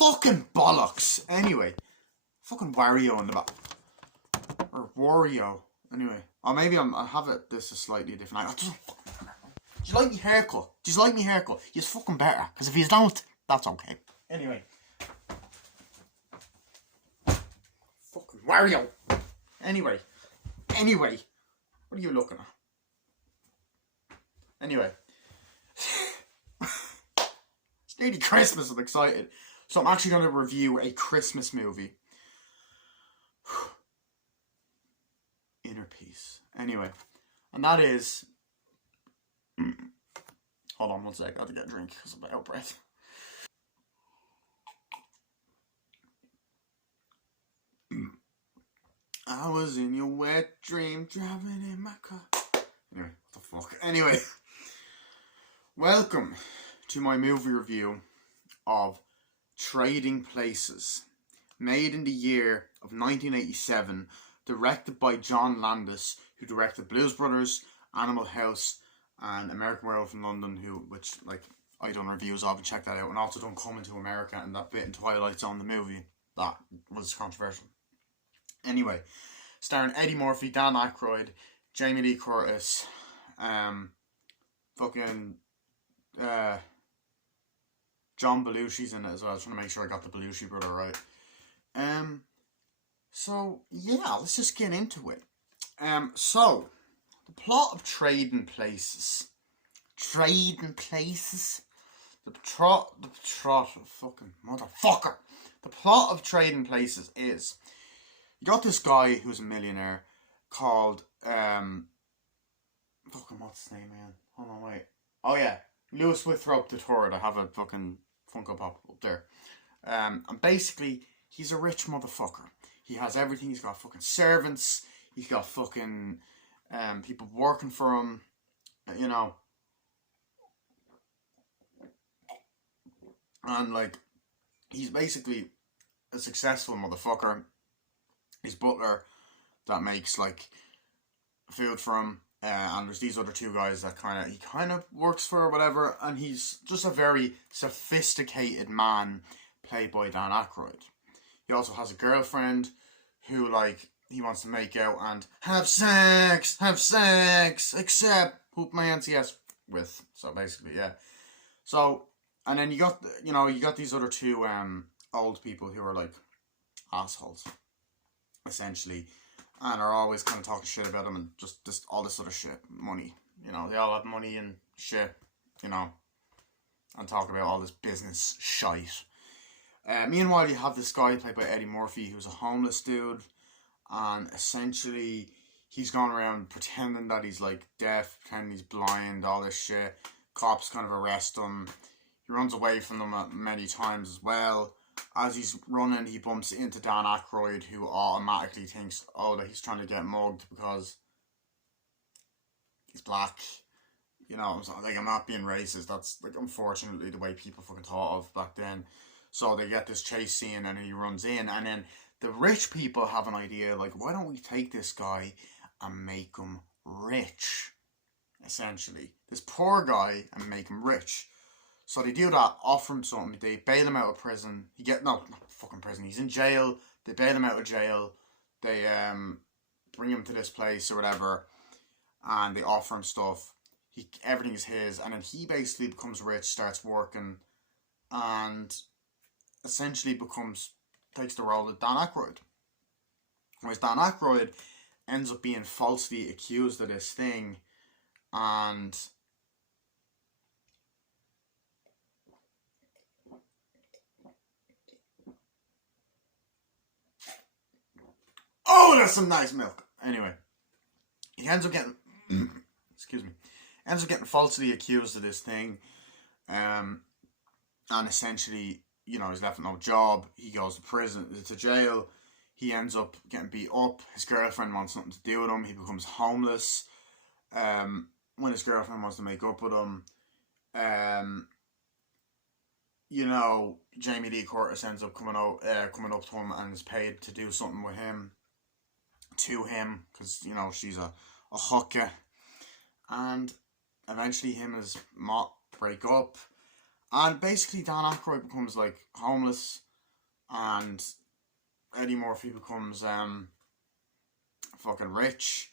Fucking bollocks. Anyway, fucking Wario in the back. Or Wario. Anyway. Or maybe I'll have it this is slightly different. Do you like me haircut? Do you like me haircut? You're fucking better. Because if you don't, that's okay. Anyway. Fucking Wario. Anyway. What are you looking at? Anyway. It's nearly Christmas, I'm excited. So I'm actually going to review a Christmas movie. Inner Peace. Anyway. And that is... Hold on one sec, I have to get a drink because I'm out of breath. I was in your wet dream, driving in my car. Anyway, what the fuck? Anyway. Welcome to my movie review of Trading Places. Made in the year of 1987, directed by John Landis, who directed Blues Brothers, Animal House, and American Werewolf in London, which I done reviews of and check that out, and also done Coming to America and that bit in Twilight Zone, the movie. That was controversial. Anyway, starring Eddie Murphy, Dan Aykroyd, Jamie Lee Curtis, John Belushi's in it as well. I was trying to make sure I got the Belushi brother right. So yeah, let's just get into it. So the plot of Trading Places. Trading Places. The plot of Trading Places is you got this guy who's a millionaire called what's his name, man? Hold on, wait. Oh yeah, Lewis Withrop III. I have a fucking Funko Pop up there. And basically, he's a rich motherfucker. He has everything. He's got fucking servants. He's got fucking people working for him. You know. And he's basically a successful motherfucker. His butler that makes food for him. And there's these other two guys that he kind of works for or whatever, and he's just a very sophisticated man played by Dan Aykroyd. He also has a girlfriend who he wants to make out and have sex, except who my NCS with. So basically, yeah. So and then you got these other two old people who are assholes, essentially. And are always kind of talking shit about him and just all this other shit. Money. They all have money and shit, and talk about all this business shite. Meanwhile, you have this guy played by Eddie Murphy who's a homeless dude. And essentially, he's gone around pretending that he's deaf, pretending he's blind, all this shit. Cops kind of arrest him. He runs away from them many times as well. As he's running, he bumps into Dan Aykroyd, who automatically thinks, that he's trying to get mugged because he's black. I'm not being racist. That's, unfortunately the way people fucking thought of back then. So they get this chase scene, and he runs in, and then the rich people have an idea, why don't we take this guy and make him rich? Essentially. This poor guy and make him rich. So they do that, offer him something, they bail him out of prison. Not fucking prison, he's in jail. They bail him out of jail. They bring him to this place or whatever, and they offer him stuff. Everything is his, and then he basically becomes rich, starts working, and essentially takes the role of Dan Aykroyd. Whereas Dan Aykroyd ends up being falsely accused of this thing, and that's some nice milk. Anyway, he ends up getting falsely accused of this thing, and essentially, he's left with no job. He goes to jail. He ends up getting beat up. His girlfriend wants nothing to do with him. He becomes homeless. When his girlfriend wants to make up with him, Jamie Lee Curtis ends up coming up to him and is paid to do something with him. To him, because she's a hooker, and eventually him and his mom break up, and basically Dan Aykroyd becomes homeless, and Eddie Murphy becomes fucking rich,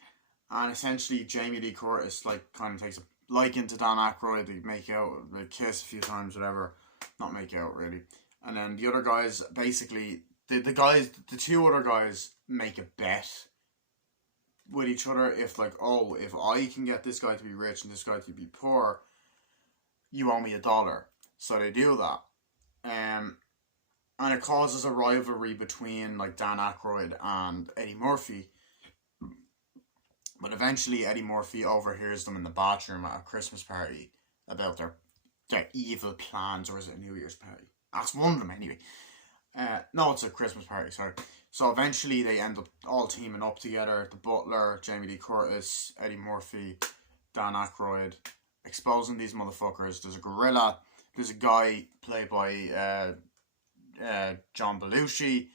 and essentially Jamie Lee Curtis like kind of takes a liking to Dan Aykroyd. They make out, they kiss a few times, whatever. Not make out really, and then the other guys basically the two other guys make a bet with each other. If like, oh, if I can get this guy to be rich and this guy to be poor, you owe me $1. So they do that, and it causes a rivalry between like Dan Aykroyd and Eddie Murphy. But eventually Eddie Murphy overhears them in the bathroom at a Christmas party about their evil plans, or is it a New Year's party? That's one of them anyway. No, it's a Christmas party, sorry. So eventually they end up all teaming up together. The butler, Jamie Lee Curtis, Eddie Murphy, Dan Aykroyd, exposing these motherfuckers. There's a gorilla. There's a guy played by John Belushi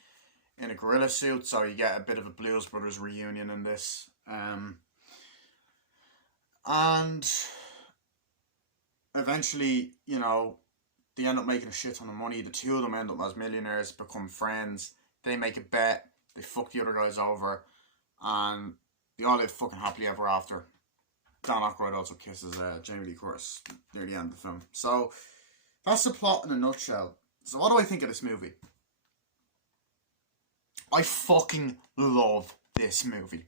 in a gorilla suit, so you get a bit of a Blues Brothers reunion in this. And eventually, you know, they end up making a shit ton of money. The two of them end up as millionaires, become friends. They make a bet. They fuck the other guys over, and they all live fucking happily ever after. Dan Aykroyd also kisses Jamie Lee Curtis near the end of the film. So that's the plot in a nutshell. So what do I think of this movie? I fucking love this movie.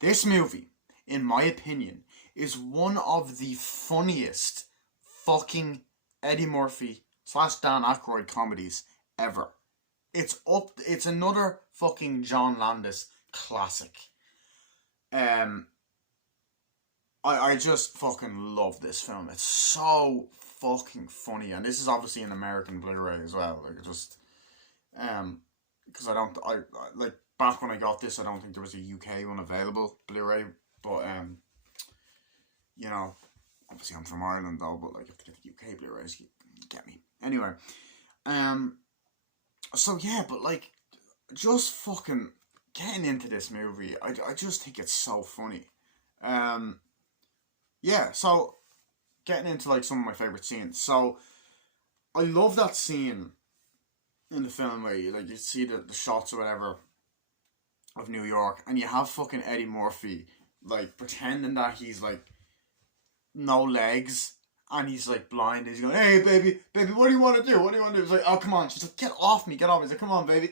This movie, in my opinion, is one of the funniest fucking Eddie Murphy / Dan Aykroyd comedies ever. It's another fucking John Landis classic. I just fucking love this film. It's so fucking funny, and this is obviously an American Blu-ray as well. Like, just because I like back when I got this, I don't think there was a UK one available Blu-ray, but you know, obviously I'm from Ireland though, but like, you have to get the UK Blu-rays, you get me. Anyway, so yeah, but like, just fucking getting into this movie, I just think it's so funny. Yeah, so getting into like some of my favourite scenes. So I love that scene in the film where you see the shots or whatever of New York, and you have fucking Eddie Murphy like pretending that he's like no legs and he's like blind. He's going, "Hey baby, what do you want to do? What do you want to do?" He's like, "Oh come on." She's like, "Get off me, get off me." He's like, "Come on baby,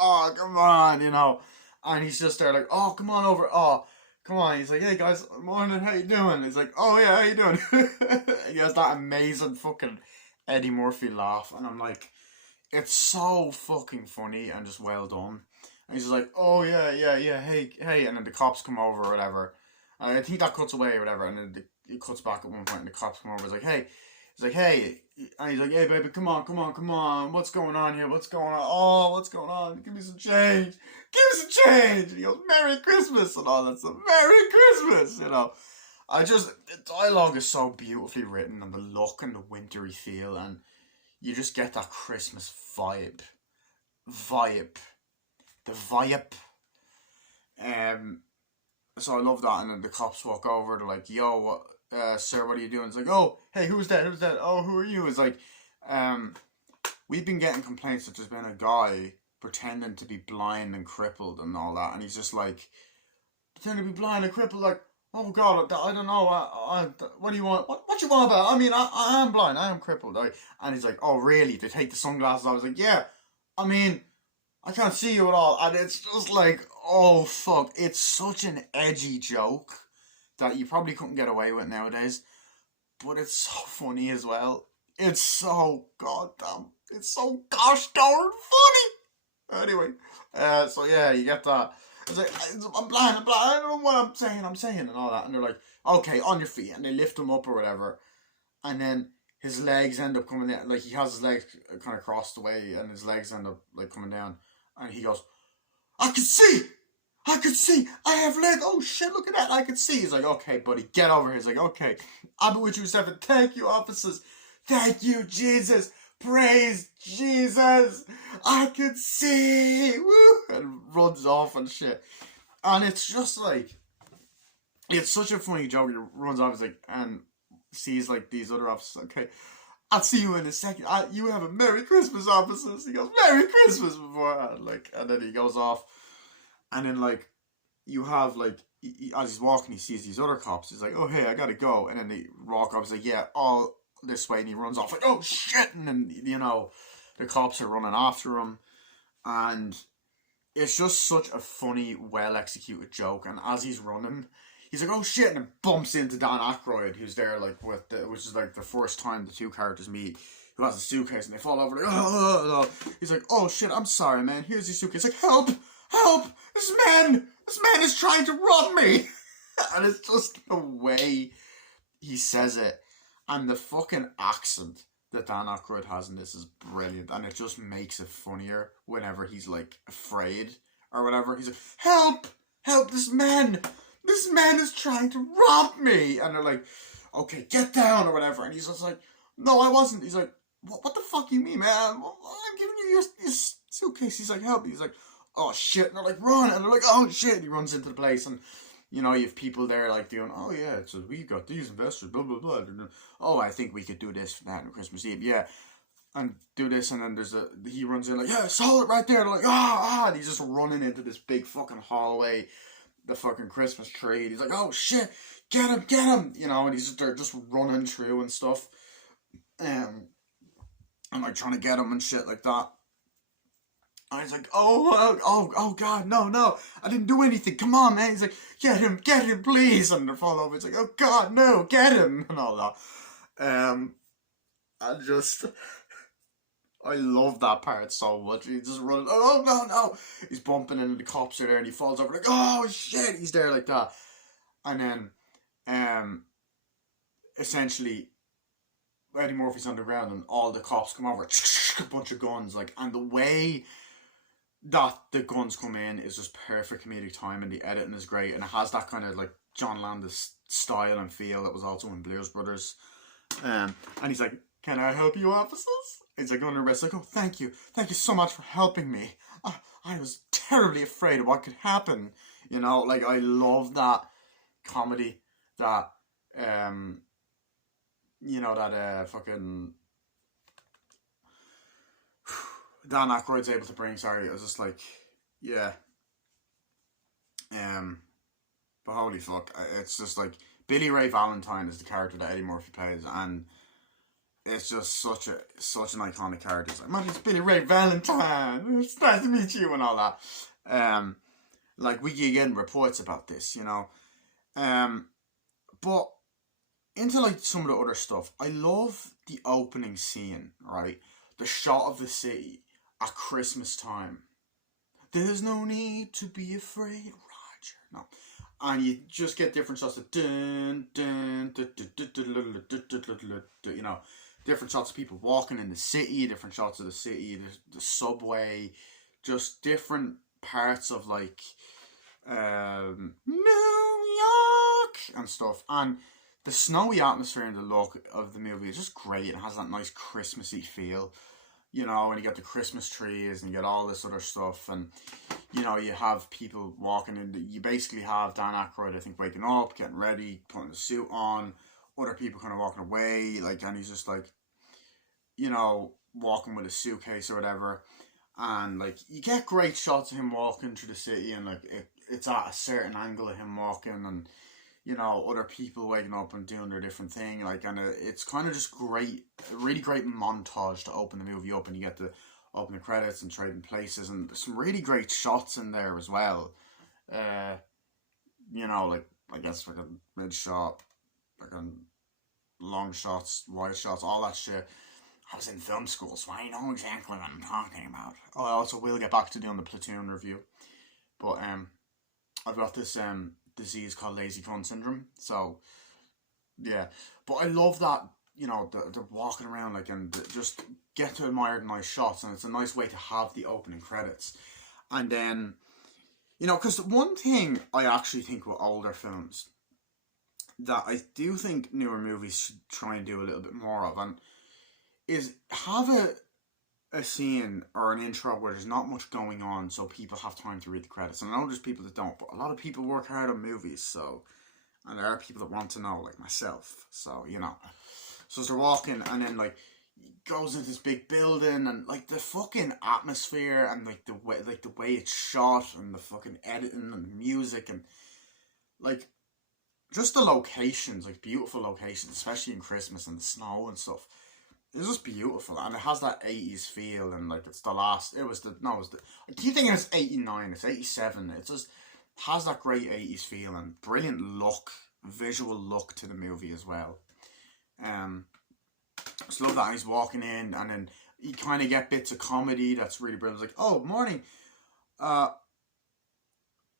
oh come on," you know. And he's just there like, "Oh come on over, oh come on." He's like, "Hey guys, morning, how you doing?" He's like, "Oh yeah, how you doing?" He has that amazing fucking Eddie Murphy laugh, and I'm like, it's so fucking funny and just well done. And he's just like, "Oh yeah, hey," and then the cops come over or whatever. And I think that cuts away or whatever, and then it cuts back at one point, and the cops come over. He's like, "Hey," and he's like, "Hey baby, come on, what's going on here? What's going on? Oh, what's going on? Give me some change. And he goes, "Merry Christmas," and all that stuff. "Merry Christmas," you know. The dialogue is so beautifully written, and the look and the wintry feel, and you just get that Christmas vibe. The vibe. So I love that, and then the cops walk over, they're like, "Yo, what, sir, what are you doing?" It's like, "Oh, hey, who's that? Oh, who are you?" It's like, we've been getting complaints that there's been a guy pretending to be blind and crippled and all that, and he's just like, pretending to be blind and crippled, like, "Oh God, I don't know. What do you want? What you want about? I mean, I am blind. I am crippled." And he's like, "Oh, really?" They take the sunglasses off. I was like, "Yeah. I mean, I can't see you at all." And it's just like, oh fuck! It's such an edgy joke that you probably couldn't get away with nowadays, but it's so funny as well. It's so goddamn. It's so gosh darn funny. Anyway, so yeah, you get that. It's like, I'm blind, I don't know what I'm saying, and all that. And they're like, "Okay, on your feet," and they lift him up or whatever. And then his legs end up coming down, like he has his legs kind of crossed away, and his legs end up like coming down. And he goes, I can see, I have legs, oh shit, look at that, I can see." He's like, "Okay, buddy, get over here." He's like, "Okay, I've been with you 7, thank you, officers, thank you, Jesus, praise Jesus, I can see," woo, and runs off and shit. And it's just like, it's such a funny joke. He runs off, he's like, and sees like these other officers, "Okay, I'll see you in a second. You have a Merry Christmas, officers. He goes, Merry Christmas beforehand. Like, and then he goes off. And then, like, you have, like, as he's walking, he sees these other cops. He's like, oh, hey, I gotta go. And then the raw cop's like, yeah, all this way. And he runs off, like, oh, shit. And then, you know, the cops are running after him. And it's just such a funny, well-executed joke. And as he's running, he's like, oh, shit. And then bumps into Dan Aykroyd, who's there, like, which is, like, the first time the two characters meet, who has a suitcase. And they fall over, like, oh. He's like, oh, shit, I'm sorry, man. Here's your suitcase. Like, help. Help! This man is trying to rob me! And it's just the way he says it. And the fucking accent that Dan Aykroyd has in this is brilliant. And it just makes it funnier whenever he's, like, afraid or whatever. He's like, help! Help, this man is trying to rob me! And they're like, okay, get down or whatever. And he's just like, no, I wasn't. He's like, what the fuck you mean, man? I'm giving you your suitcase. He's like, help me. He's like, oh shit, and they're like, run, and they're like, oh shit, and he runs into the place, and, you know, you have people there, like, doing, oh yeah, so we got these investors, blah, blah, blah, oh, I think we could do this, that, on Christmas Eve, yeah, and do this, and then he runs in, like, yeah, hold it right there, they're like, and he's just running into this big fucking hallway, the fucking Christmas tree, and he's like, oh shit, get him, you know, and they're just running through and stuff, and like, trying to get him and shit like that. And he's like, oh, God, no, I didn't do anything, come on, man. He's like, get him, please. And they fall over, it's like, oh, God, no, get him, and all that. I love that part so much. He just runs, oh, no. He's bumping into the cops are there, and he falls over, like, oh, shit, he's there like that. And then, essentially, Eddie Murphy's on the ground, and all the cops come over, a bunch of guns, like, and the way that the guns come in is just perfect comedic timing. The editing is great, and it has that kind of like John Landis style and feel that was also in Blues Brothers. And he's like, can I help you, officers? He's like, under arrest. Like, oh, thank you so much for helping me. I was terribly afraid of what could happen. You know, like, I love that comedy that you know, that fucking Dan Aykroyd's able to bring. Sorry, it was just like, yeah. But holy fuck, it's just like Billy Ray Valentine is the character that Eddie Murphy plays, and it's just such an iconic character. It's like, man, it's Billy Ray Valentine. It's nice to meet you and all that. Like, we get getting reports about this, you know. But into like some of the other stuff, I love the opening scene, right? The shot of the city at Christmas time. There's no need to be afraid, Roger. No. And you just get different shots of you know, different shots of people walking in the city, different shots of the city, the subway, just different parts of like New York and stuff. And the snowy atmosphere and the look of the movie is just great. It has that nice Christmassy feel, you know, and you get the Christmas trees and you get all this other stuff, and you know, you have people walking in. You basically have Dan Aykroyd, I think, waking up, getting ready, putting the suit on, other people kind of walking away, like, and he's just like, you know, walking with a suitcase or whatever, and like, you get great shots of him walking through the city, and like, it's at a certain angle of him walking, and you know, other people waking up and doing their different thing, like, and it's kind of just great, a really great montage to open the movie up, and you get to open the credits and trading places, and there's some really great shots in there as well. You know, like, I guess like a mid shot, like a long shots, wide shots, all that shit. I was in film school, so I know exactly what I'm talking about. Oh, I also will get back to doing the Platoon review, but I've got this disease called lazy cunt syndrome, so yeah. But I love that, you know, they're walking around, like, and just get to admire the nice shots, and it's a nice way to have the opening credits. And then, you know, because one thing I actually think with older films that I do think newer movies should try and do a little bit more of, and is have a scene or an intro where there's not much going on, so people have time to read the credits. And I know there's people that don't, but a lot of people work hard on movies, so, and there are people that want to know, like myself, so, you know. So as they're walking, and then, like, goes into this big building, and like the fucking atmosphere and like the way it's shot and the fucking editing and the music and like just the locations, like beautiful locations, especially in Christmas and the snow and stuff. It's just beautiful, and it has that 80s feel, and like it's the last. It was the no, it was the. I keep thinking it's 89. It's 87. It just has that great 80s feel and brilliant look, visual look to the movie as well. Just love that he's walking in, and then you kind of get bits of comedy that's really brilliant. It's like, oh, morning,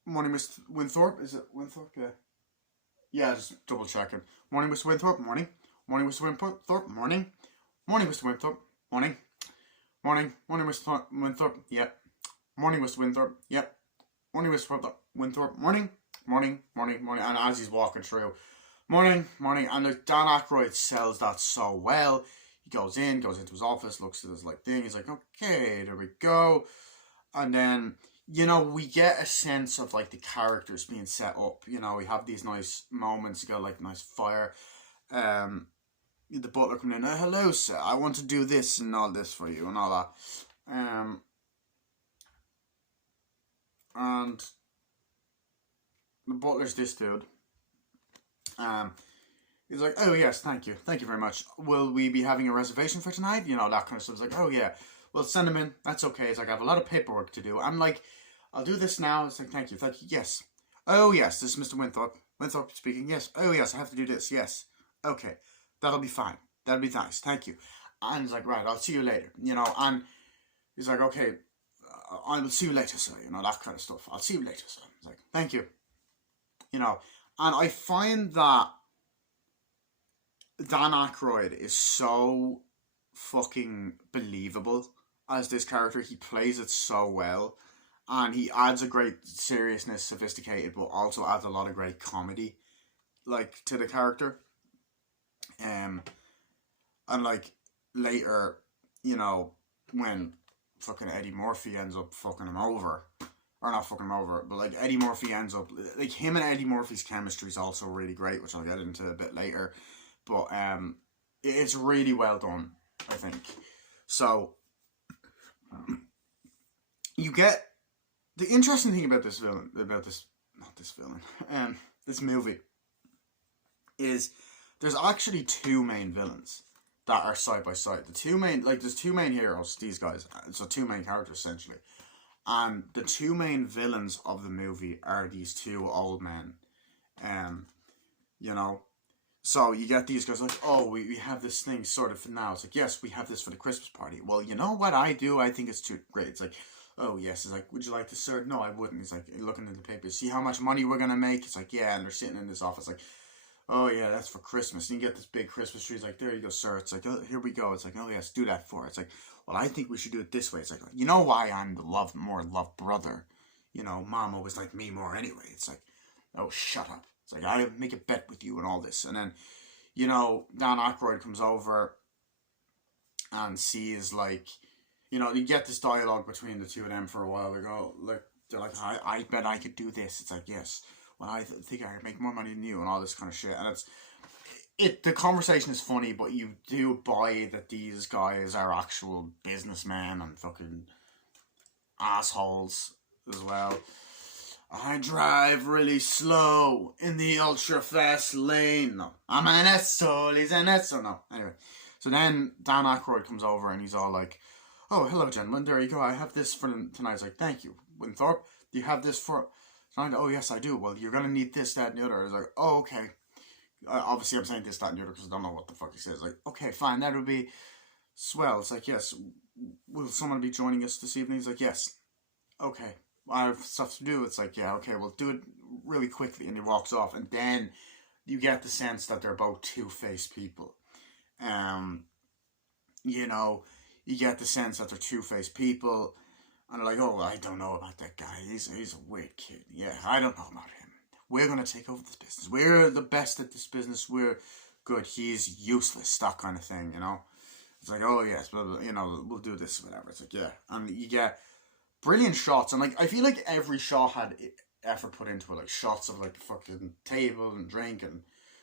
morning, Mr. Winthorpe. Is it Winthorpe? Yeah. Yeah, just double checking. Morning, Mr. Winthorpe. Morning. Morning, Mr. Winthorpe. Morning. Morning, Mr. Winthorpe. Morning. Morning. Morning, Mr. Winthorpe. Yep. Morning, Mr. Winthorpe. Yep. Morning, Mr. Winthorpe. Morning. Morning. Morning. Morning. And as he's walking through, morning. Morning. And like Dan Aykroyd sells that so well. He goes into his office, looks at his like thing. He's like, okay, there we go. And then, you know, we get a sense of like the characters being set up. You know, we have these nice moments. You got like nice fire. The butler coming in. Hello, sir. I want to do this and all this for you and all that. And the butler's this dude. He's like, oh yes, thank you very much. Will we be having a reservation for tonight? You know, that kind of stuff. It's like, oh yeah, well send him in. That's okay. It's like I have a lot of paperwork to do. I'm like, I'll do this now. It's like, thank you. Yes. Oh yes, this is Mr. Winthorpe. Winthorpe speaking. Yes. Oh yes, I have to do this. Yes. Okay, that'll be fine. That'll be nice. Thank you. And he's like, right, I'll see you later. You know, and he's like, okay, I'll see you later, sir. You know, that kind of stuff. I'll see you later, sir. He's like, thank you. You know, and I find that Dan Aykroyd is so fucking believable as this character. He plays it so well, and he adds a great seriousness, sophisticated, but also adds a lot of great comedy, like, to the character. And like later, you know, when fucking Eddie Murphy ends up fucking him over, or not fucking him over, but like Eddie Murphy ends up, like him and Eddie Murphy's chemistry is also really great, which I'll get into a bit later. But it's really well done, I think. So you get the interesting thing about this villain, this movie, is there's actually two main villains that are side by side. The two main, like, there's two main heroes, these guys, so two main characters essentially, and the two main villains of the movie are these two old men. You know, so you get these guys like, oh, we have this thing sorted for now. It's like, yes, we have this for the Christmas party. Well, you know what I do? I think it's too great. It's like, oh yes. It's like, would you like this, sir? No, I wouldn't. It's like, looking at the papers, see how much money we're gonna make? It's like, yeah, and they're sitting in this office like, oh yeah, that's for Christmas. And you get this big Christmas tree. It's like, there you go, sir. It's like, oh, here we go. It's like, oh yes, do that for it. It's like, well, I think we should do it this way. It's like, you know why I'm the more loved brother? You know, Mom always liked me more anyway. It's like, oh, shut up. It's like, I make a bet with you and all this. And then, you know, Dan Aykroyd comes over and sees, like, you know, you get this dialogue between the two of them for a while. They go, like, they're like, I bet I could do this. It's like, yes. Well, I think I could make more money than you and all this kind of shit. And the conversation is funny, but you do buy that these guys are actual businessmen and fucking assholes as well. I drive really slow in the ultra fast lane. No, I'm an asshole. He's an asshole. No, anyway. So then Dan Aykroyd comes over and he's all like, "Oh, hello, gentlemen. There you go. I have this for tonight." It's like, "Thank you, Winthorpe. Do you have this for tonight?" "Oh, yes, I do." "Well, you're gonna need this, that, and the other." It's like, "Oh, okay." Obviously, I'm saying this, that, and the other because I don't know what the fuck he says. Like, okay, fine, that would be swell. It's like, yes. Will someone be joining us this evening? He's like, yes. Okay. I have stuff to do. It's like, yeah, okay, we'll do it really quickly. And he walks off. And then you get the sense that they're both two-faced people. You know, you get the sense that they're two-faced people. And they're like, oh, I don't know about that guy. He's a weird kid. Yeah, I don't know about him. We're going to take over this business. We're the best at this business. We're good. He's useless. That kind of thing, you know. It's like, oh, yes, but, you know, we'll do this, whatever. It's like, yeah. And you get brilliant shots. And, like, I feel like every shot had effort put into it. Like, shots of, like, the fucking table and drink and,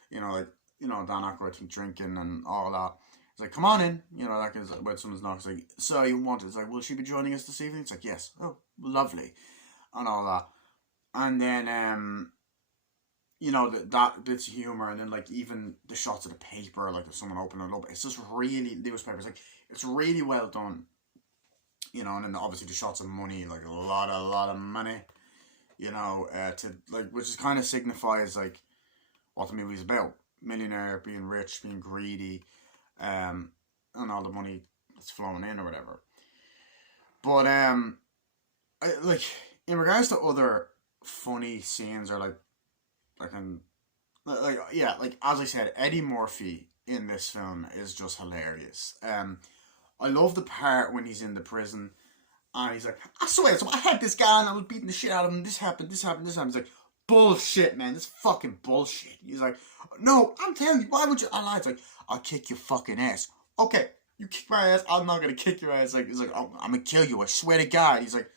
you know, like, you know, Dan Aykroyd drinking and all that. He's like, come on in. You know, like, when someone's knocking, it's like, so you want it? It's like, will she be joining us this evening? It's like, yes. Oh, lovely. And all that. And then, you know, that bits of humor, and then like even the shots of the paper, like if someone opening it up, it's just really newspapers. Like it's really well done, you know. And then obviously the shots of money, like a lot of money, you know, to like which is kind of signifies like what the movie's about: millionaire, being rich, being greedy, and all the money that's flowing in or whatever. But like in regards to other funny scenes or like in yeah, like as I said, Eddie Murphy in this film is just hilarious. I love the part when he's in the prison and he's like, I swear, so I had this guy and I was beating the shit out of him. This happened, this happened, this happened. He's like, bullshit, man. This fucking bullshit. He's like, no, I'm telling you, why would you? And it's like, I'll kick your fucking ass. Okay, you kick my ass. I'm not gonna kick your ass. Like, he's like, I'm gonna kill you. I swear to God. He's like,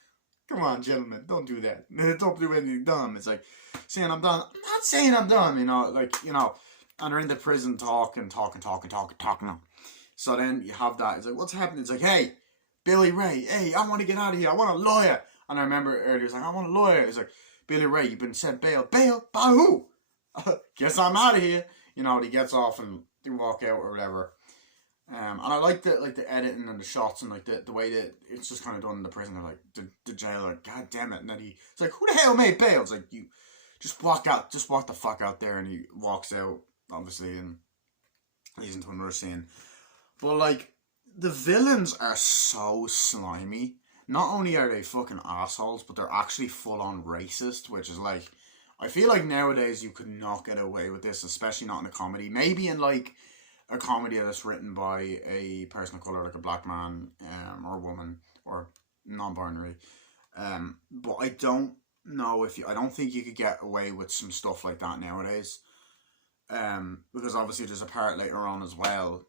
come on, gentlemen, don't do that. Don't do anything dumb. It's like saying I'm done. I'm not saying I'm done. You know, like you know, and they're in the prison talking. So then you have that. It's like, what's happening? It's like, hey, Billy Ray, hey, I want to get out of here. I want a lawyer. And I remember earlier, it's like, I want a lawyer. It's like, Billy Ray, you've been sent bail. Bail? By who? Guess I'm out of here. You know, and he gets off and they walk out or whatever. And I like the editing and the shots and like the way that it's just kind of done in the prison. They're like the jailer, God damn it! And then it's like, who the hell made bail? It's like, you just walk the fuck out there, and he walks out obviously and he's into another scene. But like the villains are so slimy. Not only are they fucking assholes, but they're actually full on racist, which is like, I feel like nowadays you could not get away with this, especially not in a comedy. Maybe in like a comedy that's written by a person of color, like a black man or woman or non-binary. But I don't know if I don't think you could get away with some stuff like that nowadays. Because obviously there's a part later on as well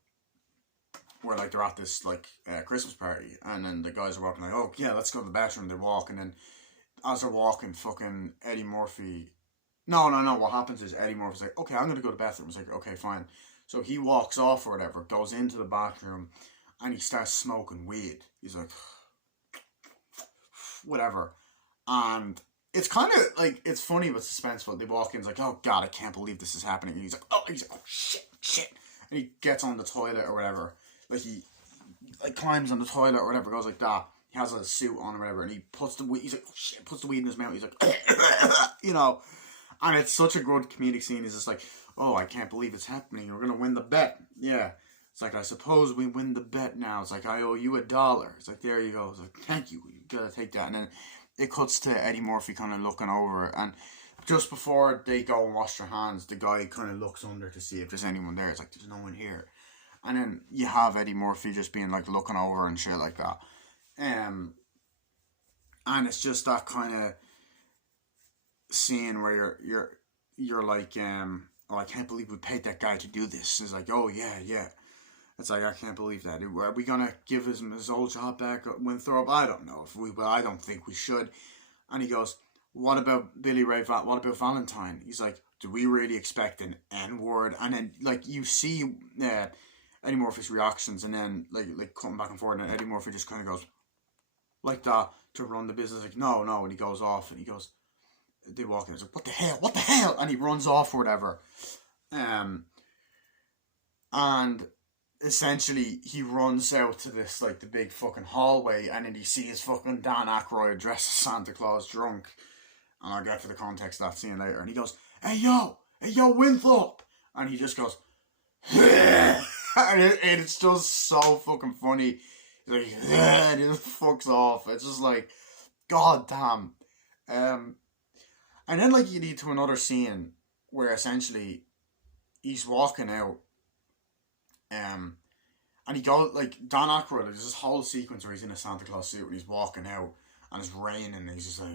where like they're at this like Christmas party, and then the guys are walking like, oh yeah, let's go to the bathroom. They walk, and then as they're walking, fucking Eddie Murphy. No. What happens is Eddie Murphy's like, okay, I'm gonna go to the bathroom. It's like, okay, fine. So he walks off or whatever, goes into the bathroom, and he starts smoking weed. He's like, whatever. And it's kind of like, it's funny but suspenseful. They walk in, it's like, oh God, I can't believe this is happening. And he's like, oh shit. And he gets on the toilet or whatever. Like he like climbs on the toilet or whatever, goes like that. He has a suit on or whatever, and he puts the weed, he's like, oh shit, puts the weed in his mouth. He's like, you know. And it's such a good comedic scene. He's just like, oh, I can't believe it's happening. We're going to win the bet. Yeah. It's like, I suppose we win the bet now. It's like, I owe you $1. It's like, there you go. It's like, thank you. You got to take that. And then it cuts to Eddie Murphy kind of looking over. And just before they go and wash their hands, the guy kind of looks under to see if there's anyone there. It's like, there's no one here. And then you have Eddie Murphy just being like looking over and shit like that. And it's just that kind of scene where you're like, oh, I can't believe we paid that guy to do this. It's like, oh yeah. It's like, I can't believe that. Are we gonna give him his old job back at Winthrop? I don't know if we will. I don't think we should. And he goes, what about Billy Ray? What about Valentine? He's like, do we really expect an N-word? And then like you see Eddie Murphy's reactions, and then like cutting back and forth, and Eddie Murphy just kind of goes like that to run the business. Like no, and he goes off, and he goes. They walk in. It's like, what the hell? And he runs off or whatever. And essentially he runs out to this like the big fucking hallway, and then he sees fucking Dan Aykroyd dressed as Santa Claus drunk. And I'll get to the context of that scene later. And he goes, hey yo, Winthrop. And he just goes, and it's just so fucking funny. He's like, and he just fucks off. It's just like, god damn. And then like you lead to another scene where essentially he's walking out, and he goes like Dan Aykroyd. There's this whole sequence where he's in a Santa Claus suit and he's walking out, and it's raining, and he's just like,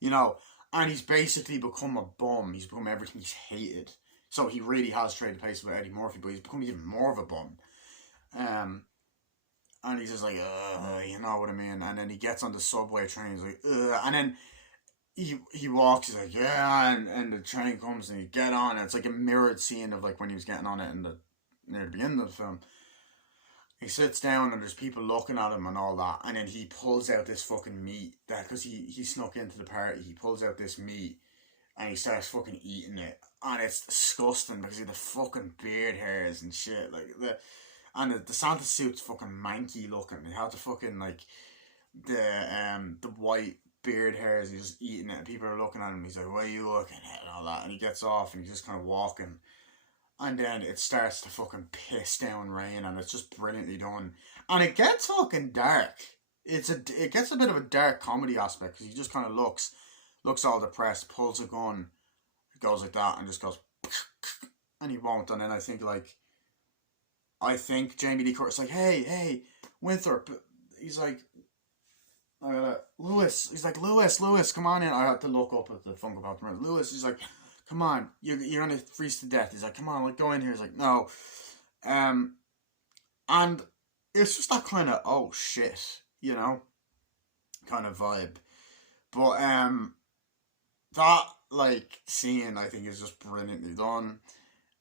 you know, and he's basically become a bum. He's become everything he's hated. So he really has traded places with Eddie Murphy, but he's become even more of a bum. And he's just like, you know what I mean? And then he gets on the subway train, he's like, and then he walks, he's like, yeah, and the train comes and you get on, and it's like a mirrored scene of like when he was getting on it in near the beginning of the film. He sits down and there's people looking at him and all that, and then he pulls out this fucking meat that, because he snuck into the party, he pulls out this meat and he starts fucking eating it, and it's disgusting because he had the fucking beard hairs and shit, like the Santa suit's fucking manky looking. He had the fucking like the white beard hairs. He's just eating it, and people are looking at him. He's like, "What are you looking at?" and all that, and he gets off and he's just kind of walking. And then it starts to fucking piss down rain, and it's just brilliantly done. And it gets fucking dark. It gets a bit of a dark comedy aspect, because he just kind of looks all depressed, pulls a gun, goes like that, and just goes, and he won't. And then I think Jamie Lee Curtis like, hey, Winthrop. He's like, Lewis. He's like, Lewis, come on in. I have to look up at the Funko Pop. Lewis. He's like, come on, you're gonna freeze to death. He's like, come on, like, go in here. He's like, no. And it's just that kind of, oh shit, kind of vibe. But that like scene, I think, is just brilliantly done.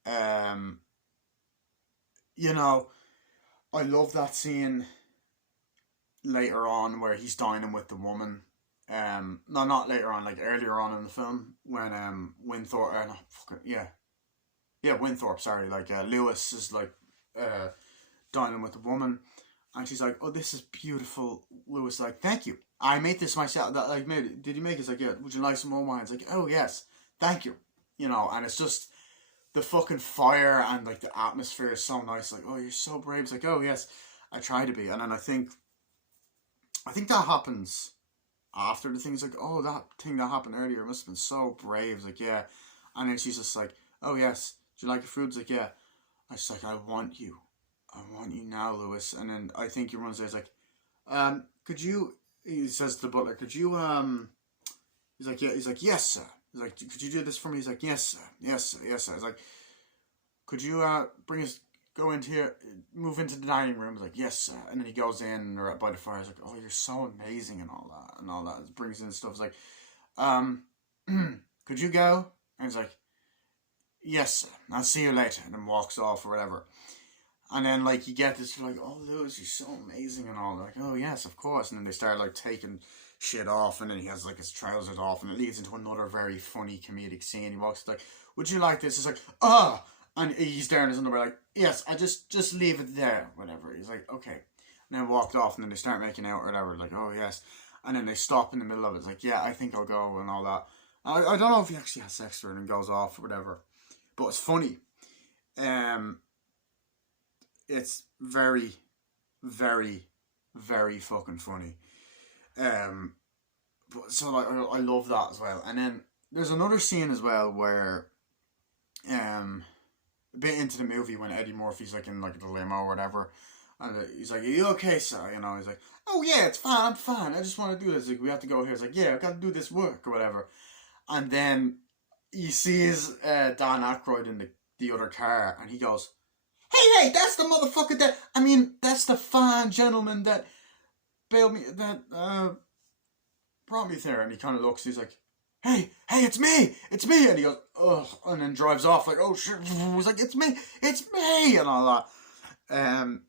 I love that scene later on where he's dining with the woman. No, not later on, like earlier on in the film, when Winthorpe, Winthorpe, sorry, like Lewis is like dining with the woman, and she's like, "Oh, this is beautiful." Lewis like, "Thank you, I made this myself." That like, made it. Did you make it? It's like, "Yeah." "Would you like some more wine?" It's like, "Oh yes, thank you." And it's just the fucking fire and like the atmosphere is so nice. Like, "Oh, you're so brave." It's like, "Oh yes, I try to be." And then I think that happens after the thing's like, "Oh, that thing that happened earlier must have been so brave." It's like, "Yeah." And then she's just like, "Oh yes, do you like your food?" It's like, "Yeah." I was like, I want you now, Lewis." And then I think he runs there. He's like, "Could you?" He says to the butler, "Could you?" He's like, "Yeah." He's like, "Yes, sir." He's like, "Could you do this for me?" He's like, "Yes, sir. Yes, sir. Yes, sir." He's like, "Could you go into here, move into the dining room?" He's like, "Yes, sir." And then he goes in by the fire. He's like, "Oh, you're so amazing," and all that. He brings in stuff. He's like, "Could you go?" And he's like, "Yes, sir. I'll see you later," and then walks off or whatever. And then like you get this like, "Oh, Lewis, you're so amazing," and all. They're like, "Oh yes, of course." And then they start like taking shit off, and then he has like his trousers off, and it leads into another very funny comedic scene. He walks like, "Would you like this?" He's like, "Ah." And he's there in his underwear like, "Yes, I just leave it there," whatever. He's like, "Okay." And then walked off, and then they start making out or whatever, like, "Oh yes." And then they stop in the middle of it. It's like, "Yeah, I think I'll go," and all that. I don't know if he actually has sex with her and goes off or whatever. But it's funny. It's very, very, very fucking funny. But so like, I love that as well. And then there's another scene as well where a bit into the movie when Eddie Murphy's like in like the limo or whatever, and he's like, "Are you okay, sir?" He's like, "Oh yeah, it's fine. I'm fine. I just want to do this. Like, we have to go here." It's like, "Yeah, I got to do this work or whatever." And then he sees Dan Aykroyd in the other car, and he goes, hey, that's the motherfucker that's the fine gentleman that bailed me, that brought me there." And he kind of looks, he's like, hey, it's me, and he goes, ugh, and then drives off like, "Oh shit." He's like, it's me, and all that.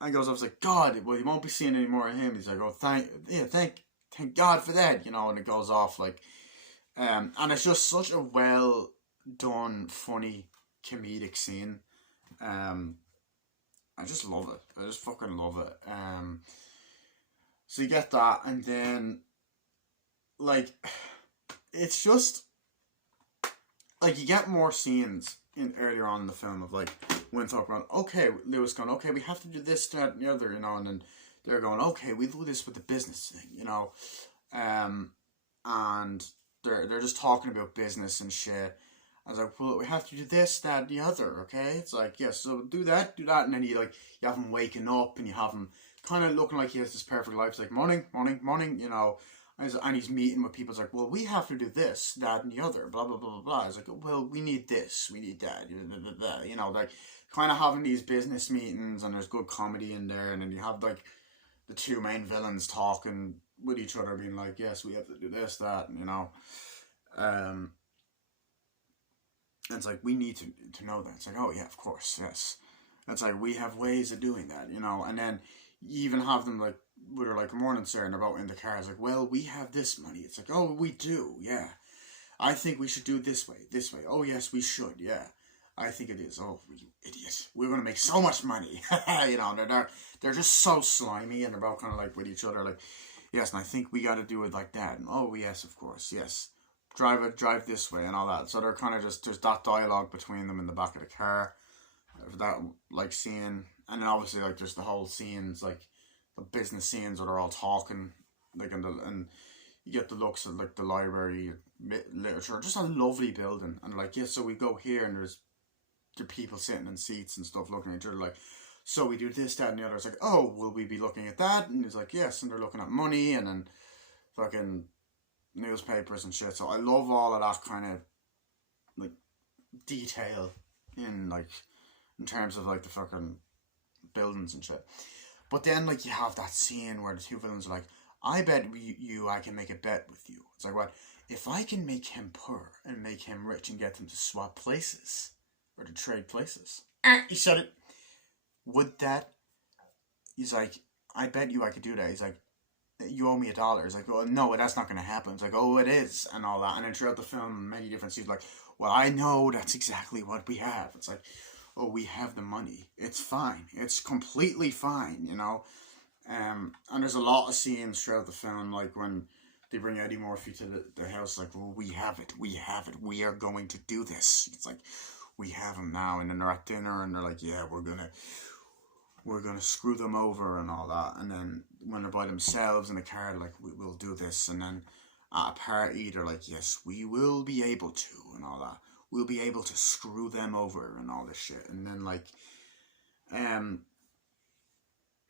And goes off, like, "God, well, you won't be seeing any more of him." He's like, "Oh, thank God for that," and it goes off like, and it's just such a well done, funny, comedic scene. I just love it. I just fucking love it. So you get that, and then like, it's just like you get more scenes in earlier on in the film of like Winthrop going, "Okay," Lewis going, "Okay, we have to do this, that, and the other," and then they're going, "Okay, we do this with the business thing," and they're just talking about business and shit. I was like, "Well, we have to do this, that, and the other, okay?" It's like, "Yes, so do that," and then you have him waking up, and you have him kind of looking like he has this perfect life. It's like, morning, and he's meeting with people. It's like, "Well, we have to do this, that, and the other, blah, blah, blah, blah, blah." It's like, "Well, we need this, we need that," like kind of having these business meetings, and there's good comedy in there, and then you have like the two main villains talking with each other, being like, "Yes, we have to do this, that," and it's like, we need to know that. It's like, "Oh yeah, of course, yes." It's like, we have ways of doing that, you know. And then you even have them like, with her like, morning sir, and about in the car. It's like, well, we have this money. It's like, oh, we do, yeah. I think we should do it this way, this way. Oh, yes, we should, yeah. I think it is. Oh, you idiot. We're going to make so much money. You know, they're just so slimy, and they're both kind of like with each other, like, yes, and I think we got to do it like that. And, oh, yes, of course, yes. Drive this way and all that. So they're kind of just, there's that dialogue between them in the back of the car. That, like, scene. And then obviously, like, there's the whole scenes, like, the business scenes where they're all talking, like, and you get the looks of, like, the library, literature, just a lovely building. And, like, yeah, so we go here, and there's the people sitting in seats and stuff looking at each other, like, so we do this, that, and the other. It's like, oh, will we be looking at that? And he's like, yes. And they're looking at money, and then fucking newspapers and shit. So I love all of that kind of, like, detail in, like, in terms of, like, the fucking buildings and shit. But then, like, you have that scene where the two villains are like, I bet I can make a bet with you. It's like, what? If I can make him poor and make him rich and get him to swap places, or to trade places. He said it. Would that? He's like, I bet you I could do that. He's like, you owe me $1. He's like, well, no, that's not going to happen. It's like, oh, it is, and all that. And then throughout the film, many different scenes, like, well, I know that's exactly what we have. It's like, oh, we have the money. It's fine. It's completely fine, you know. And there's a lot of scenes throughout the film, like when they bring Eddie Murphy to the house, like, well, we have it. We are going to do this. It's like, we have him now. And then they're at dinner, and they're like, yeah, we're gonna screw them over and all that. And then when they're by themselves in the car, like, we'll do this. And then at a party, they're like, yes, we will be able to, and all that. We'll be able to screw them over and all this shit. And then, like,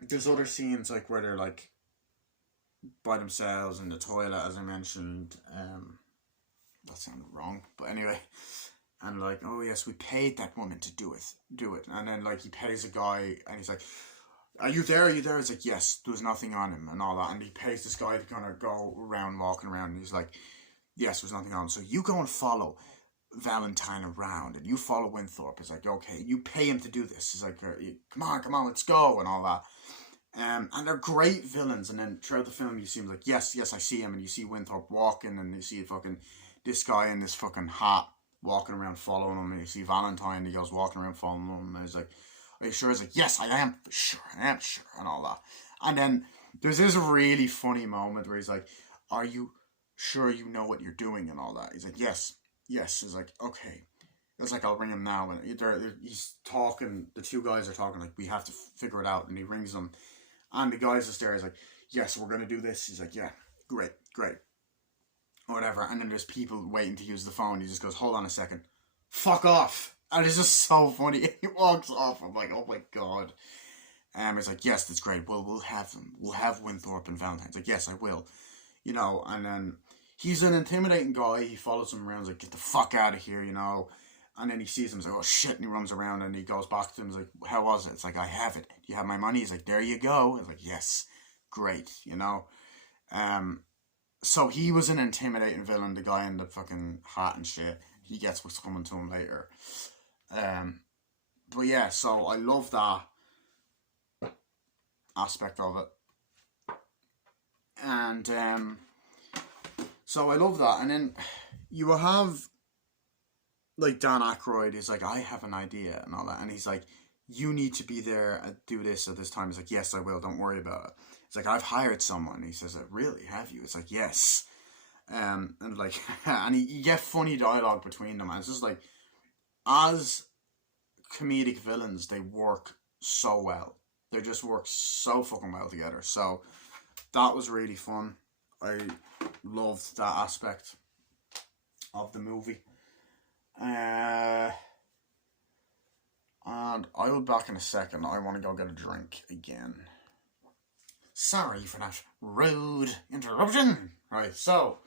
there's other scenes, like, where they're, like, by themselves in the toilet, as I mentioned. That sounded wrong, but anyway. And, like, oh, yes, we paid that woman to do it. And then, like, he pays a guy, and he's like, are you there? He's like, yes, there's nothing on him and all that. And he pays this guy to kind of go around, walking around, and he's like, yes, there's nothing on him. So you go and follow Valentine around, and you follow Winthorpe. It's like, okay, you pay him to do this. He's like, come on, let's go, and all that. And they're great villains. And then throughout the film, you see him like, yes, I see him. And you see Winthorpe walking, and you see fucking this guy in this fucking hat walking around following him. And you see Valentine, he goes walking around following him. And he's like, are you sure? He's like, yes, I am sure, and all that. And then there's this really funny moment where he's like, are you sure you know what you're doing and all that? He's like, yes. He's like, okay. It's like, I'll ring him now. And he's talking, the two guys are talking, like, we have to figure it out. And he rings them. And the guy's just there. He's like, yes, we're going to do this. He's like, yeah, great. Or whatever. And then there's people waiting to use the phone. He just goes, hold on a second. Fuck off. And it's just so funny. He walks off. I'm like, oh my God. And he's like, yes, that's great. Well, we'll have them. We'll have Winthorpe and Valentine. He's like, yes, I will. You know, and then he's an intimidating guy. He follows him around. He's like, get the fuck out of here, you know. And then he sees him. He's like, oh shit. And he runs around, and he goes back to him. He's like, how was it? It's like, I have it. Do you have my money? He's like, there you go. He's like, yes, great, you know. So he was an intimidating villain, the guy in the fucking hat and shit. He gets what's coming to him later. But yeah, so I love that aspect of it. And so I love that. And then you will have, like, Dan Aykroyd is like, I have an idea and all that. And he's like, you need to be there and do this at this time. He's like, yes, I will. Don't worry about it. It's like, I've hired someone. He says, really, have you? It's like, yes. And like, and you get funny dialogue between them. And it's just like, as comedic villains, they work so well. They just work so fucking well together. So that was really fun. I loved that aspect of the movie. And I will be back in a second. I want to go get a drink again. Sorry for that rude interruption. Right, so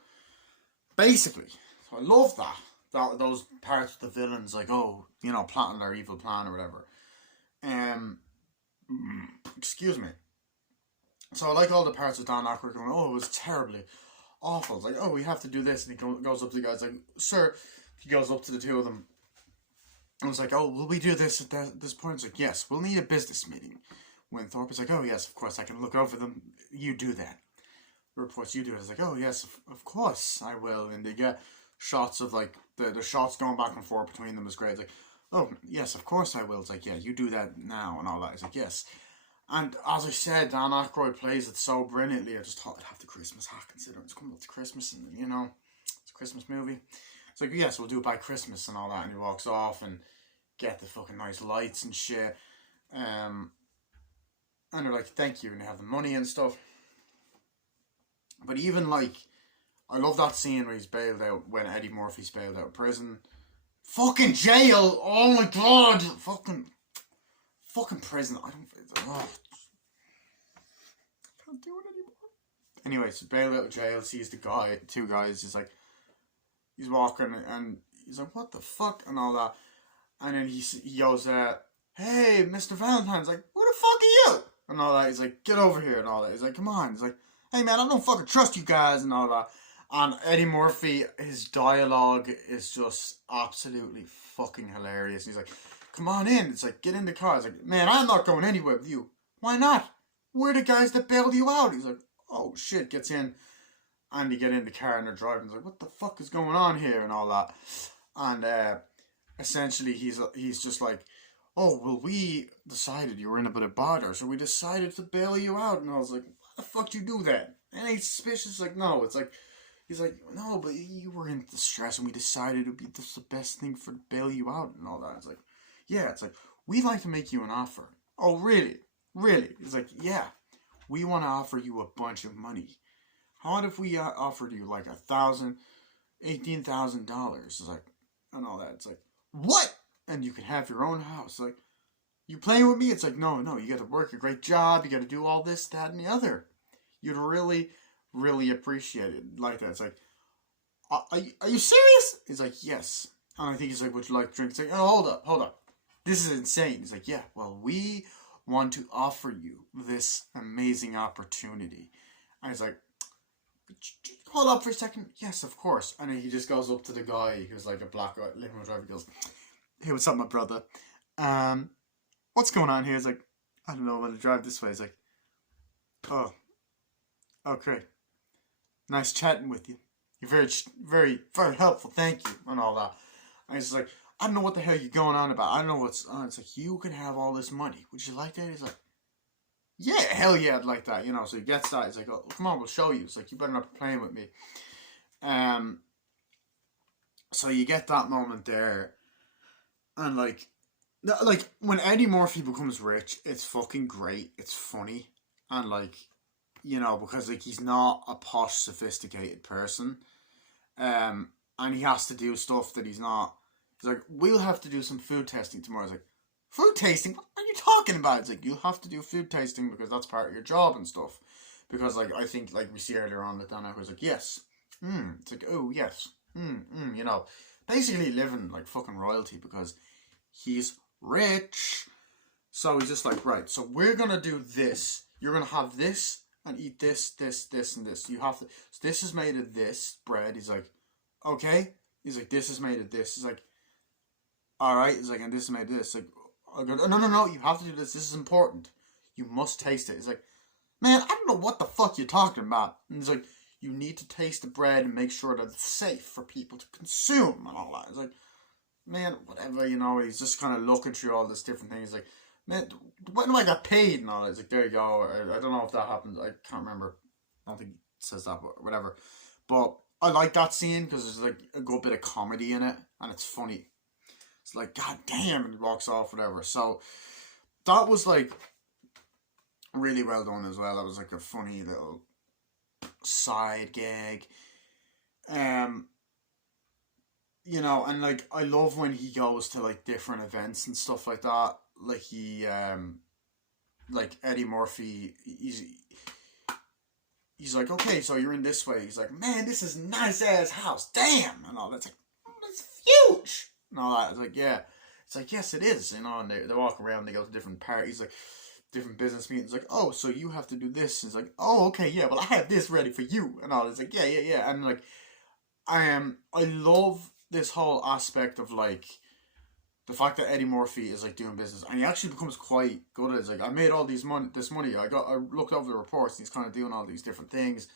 basically, I love that those parts of the villains, like, oh, you know, plotting their evil plan or whatever. Excuse me. So I like all the parts of Dan Aykroyd going, oh, it was terribly awful. It's like, oh, we have to do this. And he goes up to the guys like, sir, he goes up to the two of them. I was like, oh, will we do this at this point? It's like, yes, we'll need a business meeting. Winthrop is like, oh, yes, of course, I can look over them. You do that. The reports you do. I was like, oh, yes, of course, I will. And they get shots of, like, the shots going back and forth between them is great. It's like, oh, yes, of course I will. It's like, yeah, you do that now and all that. It's like, yes. And as I said, Dan Aykroyd plays it so brilliantly. I just thought I'd have the Christmas hat, considering it's coming up to Christmas and, you know, it's a Christmas movie. It's like, yes, we'll do it by Christmas and all that. And he walks off and get the fucking nice lights and shit. And they're like, thank you. And they have the money and stuff. But even, like, I love that scene where he's bailed out, when Eddie Murphy's bailed out of prison. Fucking jail! Oh my god! Fucking prison. I can't do it anymore. Anyway, so bailed out of jail, sees the guy, two guys, he's walking and he's like, what the fuck? And all that. And then he yells, hey, Mr. Valentine's like, who the fuck are you? And all that. He's like, get over here and all that. He's like, come on. He's like, hey man, I don't fucking trust you guys and all that. And Eddie Murphy, his dialogue is just absolutely fucking hilarious. He's like, come on in. It's like, get in the car. He's like, man, I'm not going anywhere with you. Why not? We're the guys that bailed you out. He's like, oh shit, gets in. And they get in the car and they're driving. He's like, what the fuck is going on here and all that. And essentially he's just like, oh, well, we decided you were in a bit of bother, so we decided to bail you out. And I was like, why the fuck do you do that? And he's suspicious. Like, no, it's like, he's like, no, but you were in distress and we decided it would be just the best thing for to bail you out and all that. It's like, yeah, it's like, we'd like to make you an offer. Oh, really? Really? He's like, yeah, we want to offer you a bunch of money. How about if we offered you like $18,000? It's like, and all that. It's like, what? And you can have your own house. Like, you playing with me? It's like, no, you got to work a great job. You got to do all this, that, and the other. You'd really, really appreciate it like that. It's like, are you serious? He's like, yes. And I think he's like, would you like drinks? It's like, oh, hold up. This is insane. He's like, yeah, well, we want to offer you this amazing opportunity. And he's like, hold up for a second. Yes, of course. And then he just goes up to the guy who's like a black limo driver. He goes, hey, what's up, my brother? What's going on here? He's like, I don't know, I'm going to drive this way. He's like, oh, okay. Nice chatting with you. You're very, very, very helpful. Thank you. And all that. And he's like, I don't know what the hell you're going on about. I don't know what's on. It's like, you can have all this money. Would you like that? He's like, yeah, hell yeah, I'd like that. You know, so he gets that. He's like, oh, come on, we'll show you. It's like, you better not be playing with me. So you get that moment there. And like when Eddie Murphy becomes rich, it's fucking great. It's funny. And like, you know, because like he's not a posh, sophisticated person. And he has to do stuff that he's not. He's like, we'll have to do some food testing tomorrow. He's like, food tasting? What are you talking about? It's like, you'll have to do food tasting because that's part of your job and stuff. Because like, I think like we see earlier on that Dana was like, yes. It's like, oh yes. You know, basically living like fucking royalty because he's rich. So he's just like, right, so we're gonna do this. You're gonna have this and eat this, and this. You have to. So this is made of this bread. He's like, okay. He's like, this is made of this. He's like, all right. He's like, and this is made of this. Like, I go, no. You have to do this. This is important. You must taste it. He's like, man, I don't know what the fuck you're talking about. And he's like, you need to taste the bread and make sure that it's safe for people to consume and all that. He's like, man, whatever, you know. He's just kind of looking through all this different things. He's like, man, when do I get paid and all that? He's like, there you go. I don't know if that happened. I can't remember. I don't think it says that, but whatever. But I like that scene because there's like a good bit of comedy in it and it's funny. It's like, god damn, and he walks off, whatever. So that was like really well done as well. That was like a funny little side gag. You know, and like I love when he goes to like different events and stuff like that. Like he like Eddie Murphy, he's like, okay, so you're in this way. He's like, man, this is a nice ass house, damn, and all that's like, oh, that's huge, and all that. It's like, yeah, it's like, yes, it is, you know. And they walk around, they go to different parties, like different business meetings. Like, oh, so you have to do this. And it's like, oh, okay, yeah, well, I have this ready for you, and all. It's like, yeah, and like, I love this whole aspect of like the fact that Eddie Murphy is like doing business and he actually becomes quite good at it. It's like, I made all this money. I looked over the reports and he's kind of doing all these different things,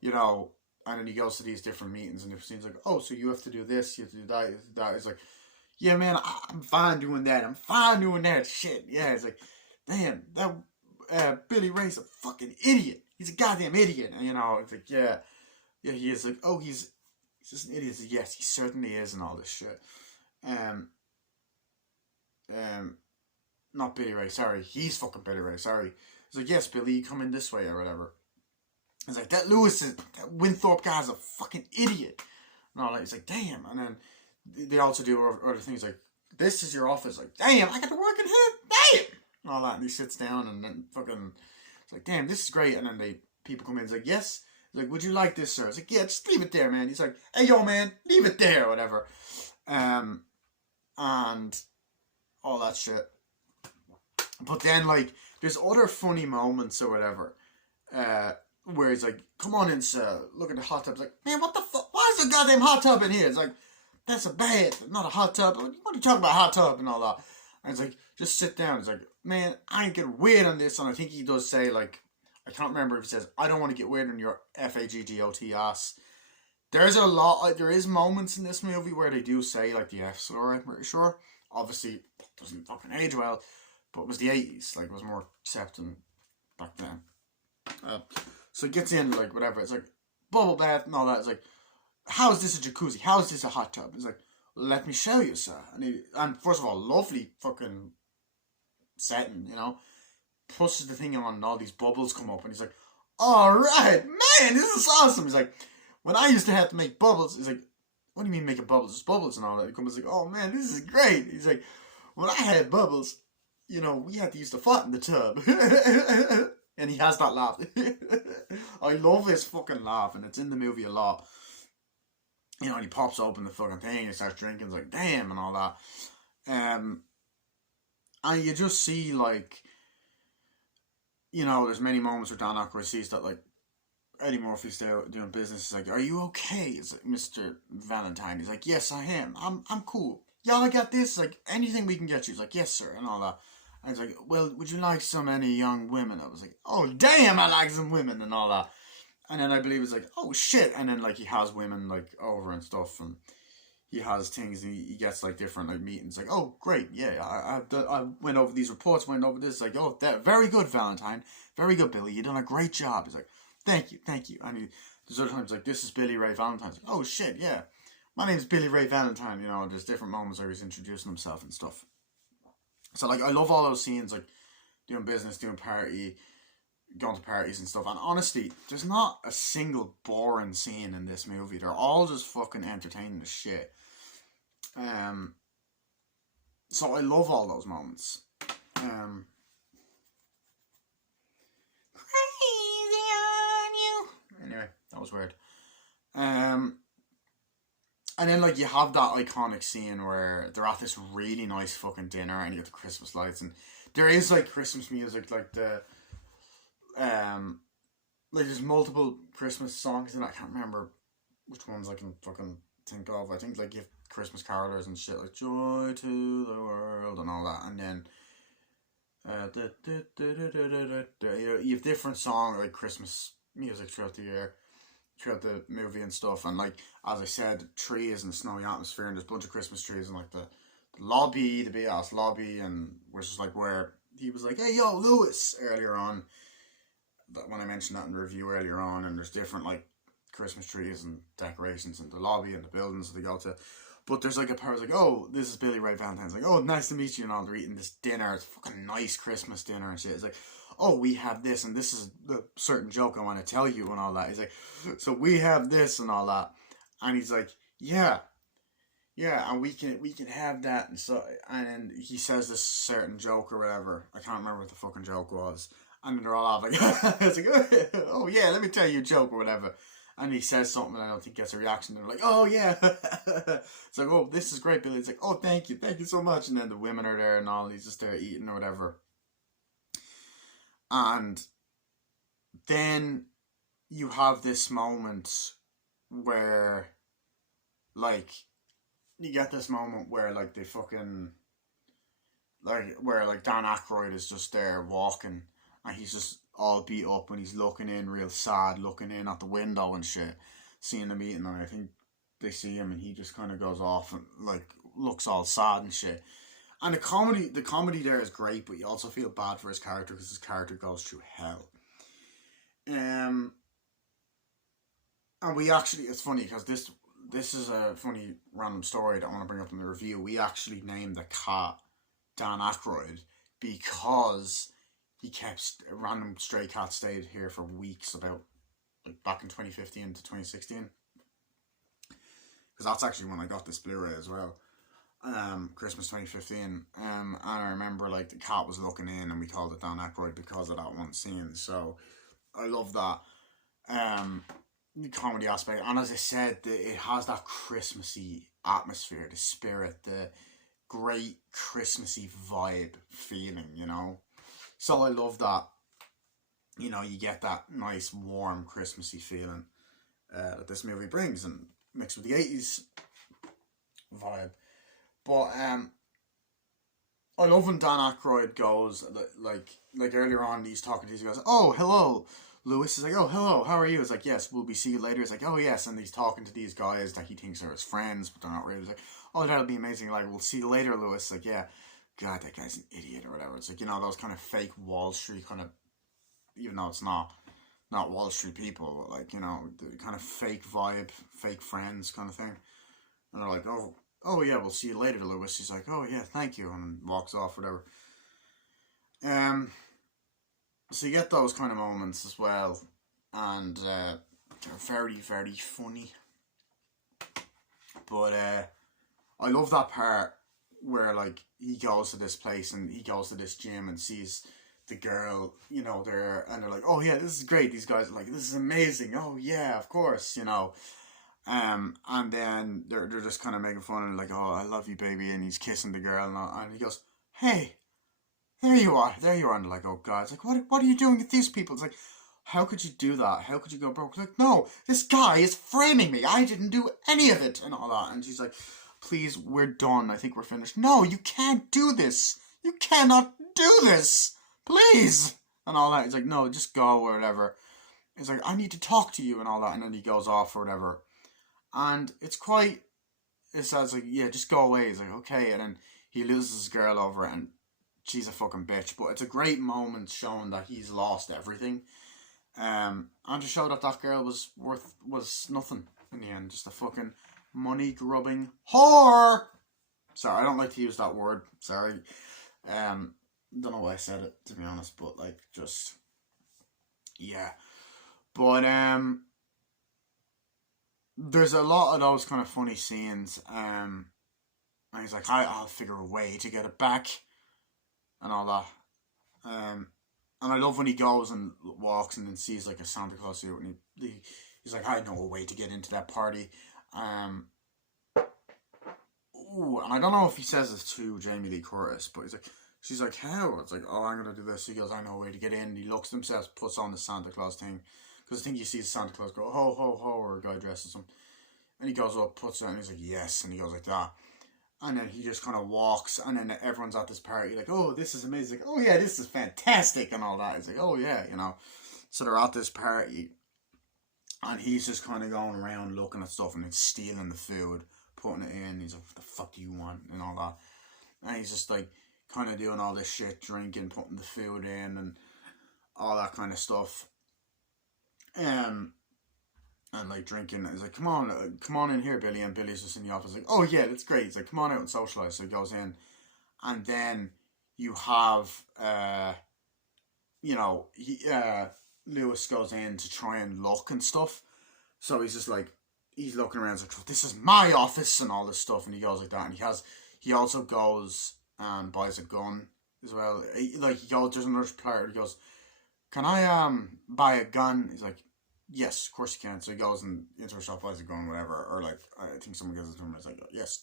you know. And then he goes to these different meetings and he's like, oh, so you have to do this, you have to do that, you have to do that. It's like, yeah, man, I'm fine doing that. I'm fine doing that shit. Yeah, it's like, damn, that Billy Ray's a fucking idiot. He's a goddamn idiot. And, you know, it's like, yeah, he is. Like, oh, he's just an idiot. Like, yes, he certainly is, and all this shit. Not Billy Ray. Sorry, he's fucking Billy Ray. Sorry. He's like, yes, Billy, you come in this way or whatever. It's like that that Winthorpe guy's a fucking idiot. And all that. He's like, damn. And then they also do other things like, this is your office. Like, damn, I got to work in here. Damn. And all that. And he sits down and then fucking, it's like, damn, this is great. And then people come in. He's like, yes. He's like, would you like this, sir? It's like, yeah, just leave it there, man. He's like, hey, yo, man, leave it there, or whatever. And all that shit. But then, like, there's other funny moments or whatever. Where he's like, come on in, sir. Look at the hot tub. It's like, man, what the fuck? Why is a goddamn hot tub in here? It's like, that's a bath, not a hot tub. What are you talking about, hot tub and all that? And it's like, just sit down. It's like, man, I ain't getting weird on this. And I think he does say, like, I can't remember if he says, I don't want to get weird on your FAGGOT ass. There is moments in this movie where they do say, like, the F slur, I'm pretty sure. Obviously, it doesn't fucking age well, but it was the 80s. Like, it was more accepting back then. So it gets in, like, whatever. It's like, bubble bath and all that. It's like, how is this a jacuzzi? How is this a hot tub? It's like, let me show you, sir. And first of all, lovely fucking setting, you know. Pushes the thing on and all these bubbles come up. And he's like, all right, man, this is awesome. He's like, when I used to have to make bubbles, he's like, what do you mean making bubbles? It's bubbles and all that. He comes like, oh, man, this is great. He's like, when I had bubbles, you know, we had to use the fart in the tub. And he has that laugh. I love his fucking laugh, and it's in the movie a lot. You know, and he pops open the fucking thing and starts drinking. It's like, damn, and all that. And you just see, like, you know, there's many moments where Dan Aykroyd sees that, like, Eddie Murphy's there doing business. He's like, are you okay? It's like, Mr. Valentine. He's like, yes, I am. I'm cool. Y'all, I got this. It's like, anything we can get you. He's like, yes, sir, and all that. And he's like, well, would you like any young women? I was like, oh, damn, I like some women and all that. And then I believe it's like, oh, shit. And then, like, he has women, like, over and stuff. And he has things and he gets, like, different, like, meetings. Like, oh, great, yeah, I went over these reports, went over this. Like, oh, that very good, Valentine. Very good, Billy. You done a great job. He's like, thank you. And there's other times, like, this is Billy Ray Valentine. Like, oh, shit, yeah. My name's Billy Ray Valentine. You know, there's different moments where he's introducing himself and stuff. So, like, I love all those scenes, like, doing business, doing party, going to parties and stuff. And honestly, there's not a single boring scene in this movie. They're all just fucking entertaining as shit. So I love all those moments. Crazy on you. Anyway, that was weird. And then, like, you have that iconic scene where they're at this really nice fucking dinner and you get the Christmas lights and there is, like, Christmas music, like like, there's multiple Christmas songs and I can't remember which ones I can fucking think of. I think, like, you have Christmas carolers and shit, like, joy to the world and all that. And then, you have different songs, like, Christmas music throughout the year. Throughout the movie and stuff, and, like, as I said, trees and snowy atmosphere, and there's a bunch of Christmas trees and, like, the lobby, the big ass lobby, and which is, like, where he was like, hey, yo, Lewis, earlier on, when I mentioned that in the review earlier on, and there's different, like, Christmas trees and decorations in the lobby and the buildings that they go to, but there's, like, a part like, oh, this is Billy Ray Valentine's, like, oh, nice to meet you, and all, they're eating this dinner, it's a fucking nice Christmas dinner and shit. It's like, oh, we have this, and this is the certain joke I want to tell you, and all that. He's like, so we have this, and all that. And he's like, yeah, and we can have that, and so, and then he says this certain joke or whatever. I can't remember what the fucking joke was. And then they're all off, like, it's like, oh, yeah, let me tell you a joke or whatever. And he says something, and I don't think gets a reaction. They're like, oh, yeah. It's like, oh, this is great, Billy. It's like, oh, thank you so much. And then the women are there, and all, he's just there eating or whatever. And then you have this moment where, like, you get this moment where, like, they fucking, like where like Dan Aykroyd is just there walking, and he's just all beat up, and he's looking in real sad, looking in at the window and shit, seeing the meeting, and I think they see him, and he just kind of goes off and like looks all sad and shit. And the comedy there is great, but you also feel bad for his character because his character goes through hell. Um, and we actually, it's funny because this is a funny random story that I want to bring up in the review. We actually named the cat Dan Aykroyd because he kept random stray cat stayed here for weeks, about like back in 2015 to 2016. Because that's actually when I got this Blu-ray as well. Christmas 2015. And I remember like the cat was looking in, and we called it Dan Aykroyd because of that one scene. So I love that. The comedy aspect, and as I said, it has that Christmassy atmosphere, the spirit, the great Christmassy vibe feeling, you know. So I love that. You know, you get that nice warm Christmassy feeling that this movie brings, and mixed with the 80s vibe. But I love when Dan Aykroyd goes like earlier on, he's talking to these guys. Oh, hello. Lewis is like, oh, hello, how are you? It's like, yes, will we see you later? It's like, oh, yes. And he's talking to these guys that he thinks are his friends, but they're not really. He's like, oh, that'll be amazing. Like, we'll see you later, Lewis. Like, yeah, God, that guy's an idiot or whatever. It's like, you know, those kind of fake Wall Street kind of, even though it's not Wall Street people, but like, you know, the kind of fake vibe, fake friends kind of thing. And they're like, oh, yeah, we'll see you later, Lewis. He's like, oh, yeah, thank you. And walks off, whatever. So you get those kind of moments as well, and they're very, very funny. But I love that part where like he goes to this place and he goes to this gym and sees the girl, you know, there, and they're like, oh yeah, this is great. These guys are like, this is amazing. Oh yeah, of course, you know. And then they're just kind of making fun and like, oh, I love you, baby, and he's kissing the girl and he goes, hey. There you are. And they're like, oh God. It's like, what are you doing with these people? It's like, how could you do that? How could you go broke? It's like, no, this guy is framing me. I didn't do any of it and all that. And she's like, please, we're done. I think we're finished. No, you can't do this. You cannot do this. Please. And all that. He's like, no, just go or whatever. He's like, I need to talk to you and all that. And then he goes off or whatever. And it says like, yeah, just go away. He's like, okay. And then he loses his girl over it, and she's a fucking bitch, but it's a great moment showing that he's lost everything. And to show that girl was nothing in the end, just a fucking money grubbing whore. Sorry, I don't like to use that word. Sorry. Don't know why I said it, to be honest, but like just yeah. But there's a lot of those kind of funny scenes. And he's like, I'll figure a way to get it back. And all that. And I love when he goes and walks and then sees like a Santa Claus suit, and he's like, I know a way to get into that party. And I don't know if he says this to Jamie Lee Curtis, but she's like, how? It's like, oh, I'm going to do this. He goes, I know a way to get in. He looks at himself, puts on the Santa Claus thing. Because I think he sees Santa Claus go, ho, ho, ho, or a guy dresses him. And he goes up, puts it on, and he's like, yes. And he goes like that. And then he just kind of walks, and then everyone's at this party, like, oh, this is amazing. Like, oh, yeah, this is fantastic, and all that. It's like, oh, yeah, you know. So they're at this party, and he's just kind of going around looking at stuff and then stealing the food, putting it in. He's like, what the fuck do you want? And all that. And he's just, like, kind of doing all this shit, drinking, putting the food in, and all that kind of stuff. And like drinking, he's like, come on in here, Billy. And Billy's just in the office like, oh yeah, that's great. He's like, come on out and socialise. So he goes in, and then you have Lewis goes in to try and look and stuff. So he's just like, he's looking around, he's like, this is my office and all this stuff, and he goes like that. And he also goes and buys a gun as well. He goes, there's another player, he goes, can I buy a gun? He's like, yes, of course you can. So he goes and into a shop, buys a gun, whatever. Or like, I think someone gives it to him and it's like, yes,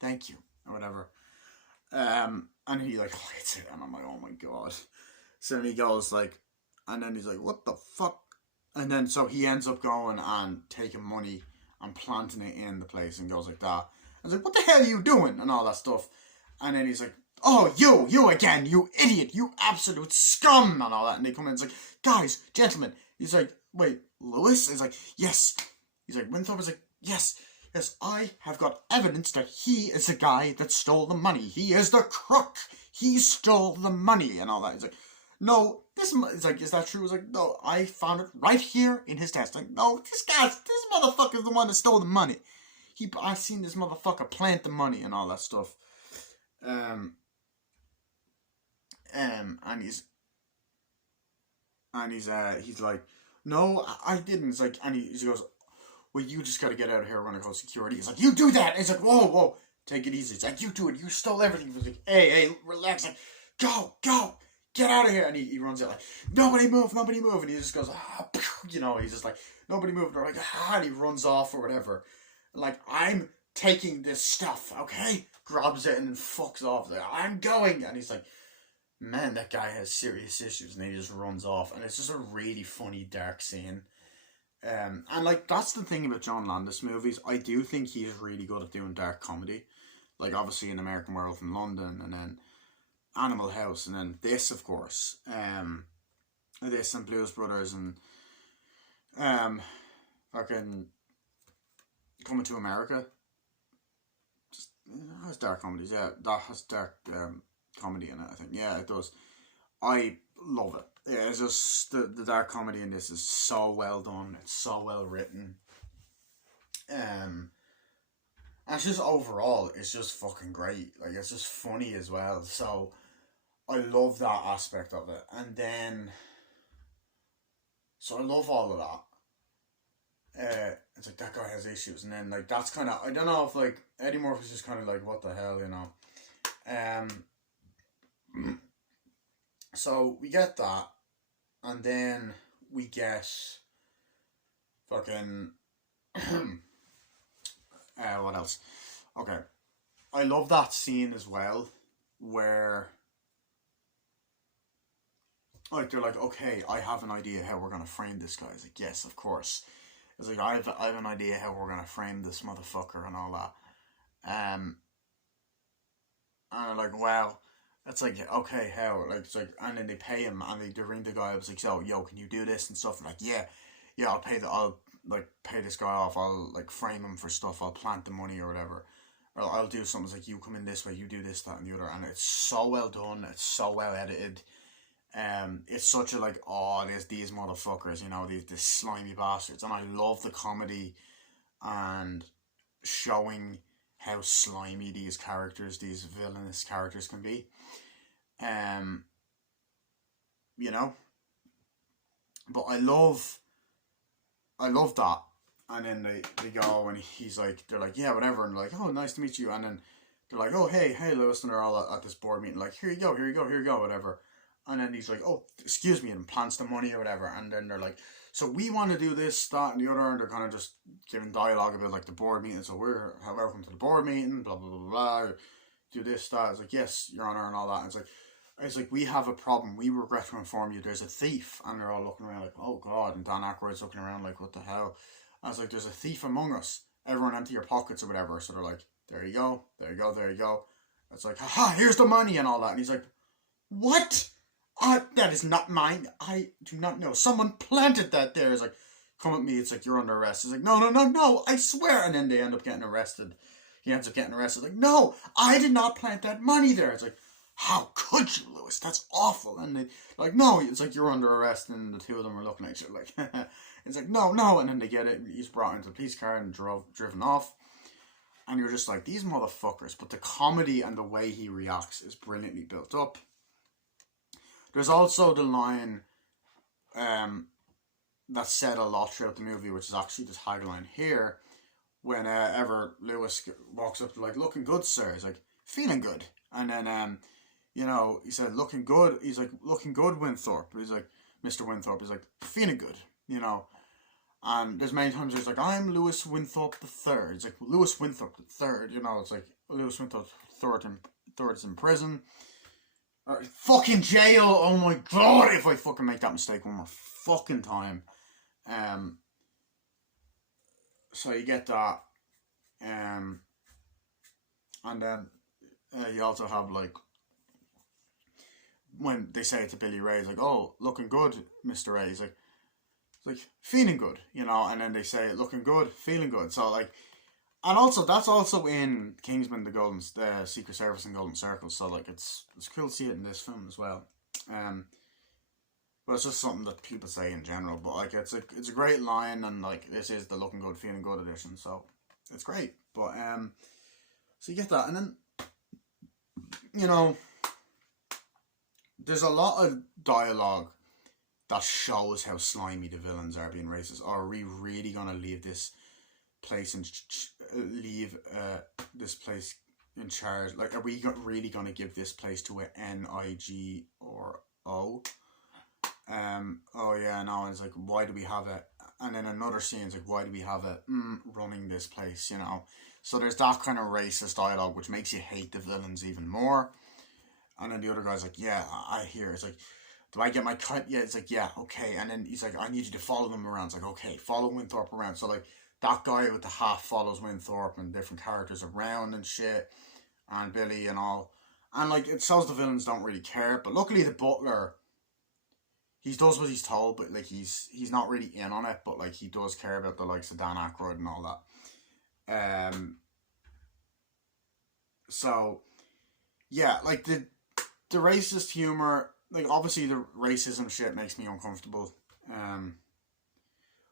thank you, or whatever. And he like hits it, and I'm like, oh my God. So then he goes like, and then he's like, what the fuck? And then so he ends up going and taking money and planting it in the place and goes like that. I was like, what the hell are you doing? And all that stuff. And then he's like, oh, you again, you idiot, you absolute scum, and all that. And they come in, it's like, guys, gentlemen. He's like, wait, Lewis? He's like, yes. He's like, Winthrop is like, yes, yes, I have got evidence that he is the guy that stole the money. He is the crook. He stole the money, and all that. He's like, no, it's like, is that true? It's like, no, I found it right here in his desk. Like, no, this motherfucker's the one that stole the money. I seen this motherfucker plant the money and all that stuff. And he's like, no, I didn't. It's like, and he goes, well, you just gotta get out of here. We're gonna call security. He's like, you do that. And he's like, whoa, take it easy. It's like, you do it. You stole everything. He's like, hey, relax. Like, go, get out of here. And he runs out like, nobody move. And he just goes, he's just like, nobody move. And they're like, and he runs off or whatever. Like, I'm taking this stuff, okay? Grabs it and then fucks off. Like, I'm going. And he's like, man, that guy has serious issues. And he just runs off. And it's just a really funny, dark scene. And like, that's the thing about John Landis movies. I do think he's really good at doing dark comedy. Like, obviously in American Werewolf in London, and then Animal House, and then this, of course. This and Blues Brothers, and fucking Coming to America. Just, it has dark comedies, yeah. That has dark comedy in it, I think. Yeah, it does. I love it. Yeah, it's just the dark comedy in this is so well done. It's so well written. And it's just overall, it's just fucking great. Like, it's just funny as well. So I love that aspect of it. And then, so I love all of that. It's like, that guy has issues, and then like that's kind of, I don't know if like Eddie Murphy's just kind of like, what the hell, so we get that, and then we get fucking what else? Okay, I love that scene as well, where like they're like, okay, I have an idea how we're gonna frame this guy. It's like, yes, of course. It's like, I have an idea how we're gonna frame this motherfucker and all that. And I'm like, wow. It's like, okay, how? Like, it's like, and then they pay him, and they ring the guy up. It's like, so, yo, can you do this and stuff? And like, yeah, I'll like pay this guy off. I'll like frame him for stuff. I'll plant the money or whatever. Or I'll do something. It's like, you come in this way, you do this, that, and the other. And it's so well done. It's so well edited. It's such a like, oh, there's these motherfuckers, these slimy bastards, and I love the comedy and showing how slimy these villainous characters can be. But I love that. And then they go, and he's like, they're like, yeah, whatever, and they're like, oh, nice to meet you, and then they're like, oh, hey, Lewis, and they're all at this board meeting, like, here you go, whatever. And then he's like, oh, excuse me, and plants the money or whatever. And then they're like, so we want to do this, that, and the other. And they're kind of just giving dialogue about like the board meeting. So welcome to the board meeting, blah, blah, blah, blah. Do this, that. It's like, yes, Your Honor, and all that. And it's like, we have a problem. We regret to inform you there's a thief. And they're all looking around like, oh, God. And Dan Aykroyd's looking around like, what the hell? And it's like, there's a thief among us. Everyone empty your pockets or whatever. So they're like, there you go. It's like, haha, here's the money and all that. And he's like, what? That is not mine. I do not know. Someone planted that there. It's like, come at me. It's like, you're under arrest. It's like, no, I swear. And then they end up getting arrested. He ends up getting arrested. Like, no, I did not plant that money there. It's like, how could you, Lewis? That's awful. And they like, no. It's like, you're under arrest. And the two of them are looking at each other like, it's like, no. And then they get it. He's brought into the police car and driven off. And you're just like, these motherfuckers. But the comedy and the way he reacts is brilliantly built up. There's also the line that's said a lot throughout the movie, which is actually the tagline here, whenever Lewis walks up to like, looking good, sir. He's like, feeling good. And then, he said, looking good. He's like, looking good, Winthorpe. He's like, Mr. Winthorpe. He's like, feeling good, And there's many times he's like, I'm Lewis Winthorpe the Third. It's like, Lewis Winthorpe the Third, it's like, Lewis Winthorpe Third is in prison. Or fucking jail, oh my God, if I fucking make that mistake one more fucking time. So you get that. And then you also have like when they say it to Billy Ray, it's like, "Oh, looking good, Mr. Ray." He's like feeling good, and then they say looking good, feeling good. So like, and also that's also in Kingsman, the Secret Service and Golden Circle. So like, it's cool to see it in this film as well. Um, but it's just something that people say in general. But like, it's a great line, and like this is the looking good, feeling good edition. So it's great. But so you get that, and then you know, there's a lot of dialogue that shows how slimy the villains are being racist. Are we really gonna leave this place and leave this place in charge? Like, are we really gonna give this place to a NIG or O? Oh yeah, no. It's like, why do we have it? And then another scene's like, why do we have it running this place? So there's that kind of racist dialogue, which makes you hate the villains even more. And then the other guy's like, yeah, I hear. It's like, do I get my cut? Yeah, it's like, yeah, okay. And then he's like, I need you to follow them around. It's like, okay, follow Winthorpe around. So like, that guy with the hat follows Winthorpe and different characters around and shit, and Billy and all. And like, it shows the villains don't really care. But luckily the butler, he does what he's told, but like he's not really in on it. But like, he does care about the likes of Dan Aykroyd and all that. So yeah, like the racist humor, like obviously the racism shit makes me uncomfortable.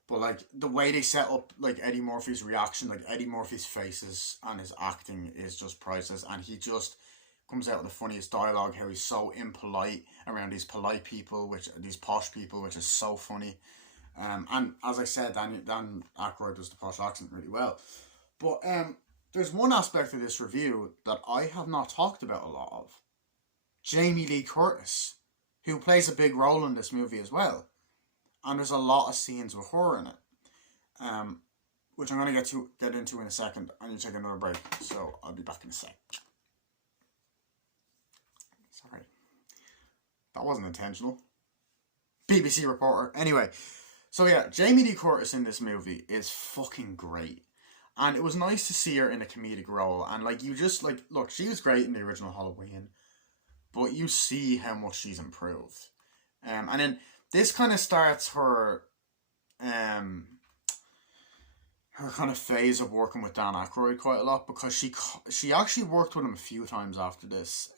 But like the way they set up like Eddie Murphy's reaction, like Eddie Murphy's faces and his acting is just priceless, and he just comes out with the funniest dialogue. How he's so impolite around these polite people, these posh people, which is so funny. And as I said, Dan Aykroyd does the posh accent really well. But there's one aspect of this review that I have not talked about a lot of. Jamie Lee Curtis, who plays a big role in this movie as well. And there's a lot of scenes with her in it. Which I'm going to get into in a second. I need to take another break, so I'll be back in a sec. Sorry. That wasn't intentional. BBC reporter. Anyway, so yeah, Jamie Lee Curtis in this movie is fucking great. And it was nice to see her in a comedic role. And like, you just like, look, she was great in the original Halloween, but you see how much she's improved. And then this kind of starts her kind of phase of working with Dan Aykroyd quite a lot, because she actually worked with him a few times after this.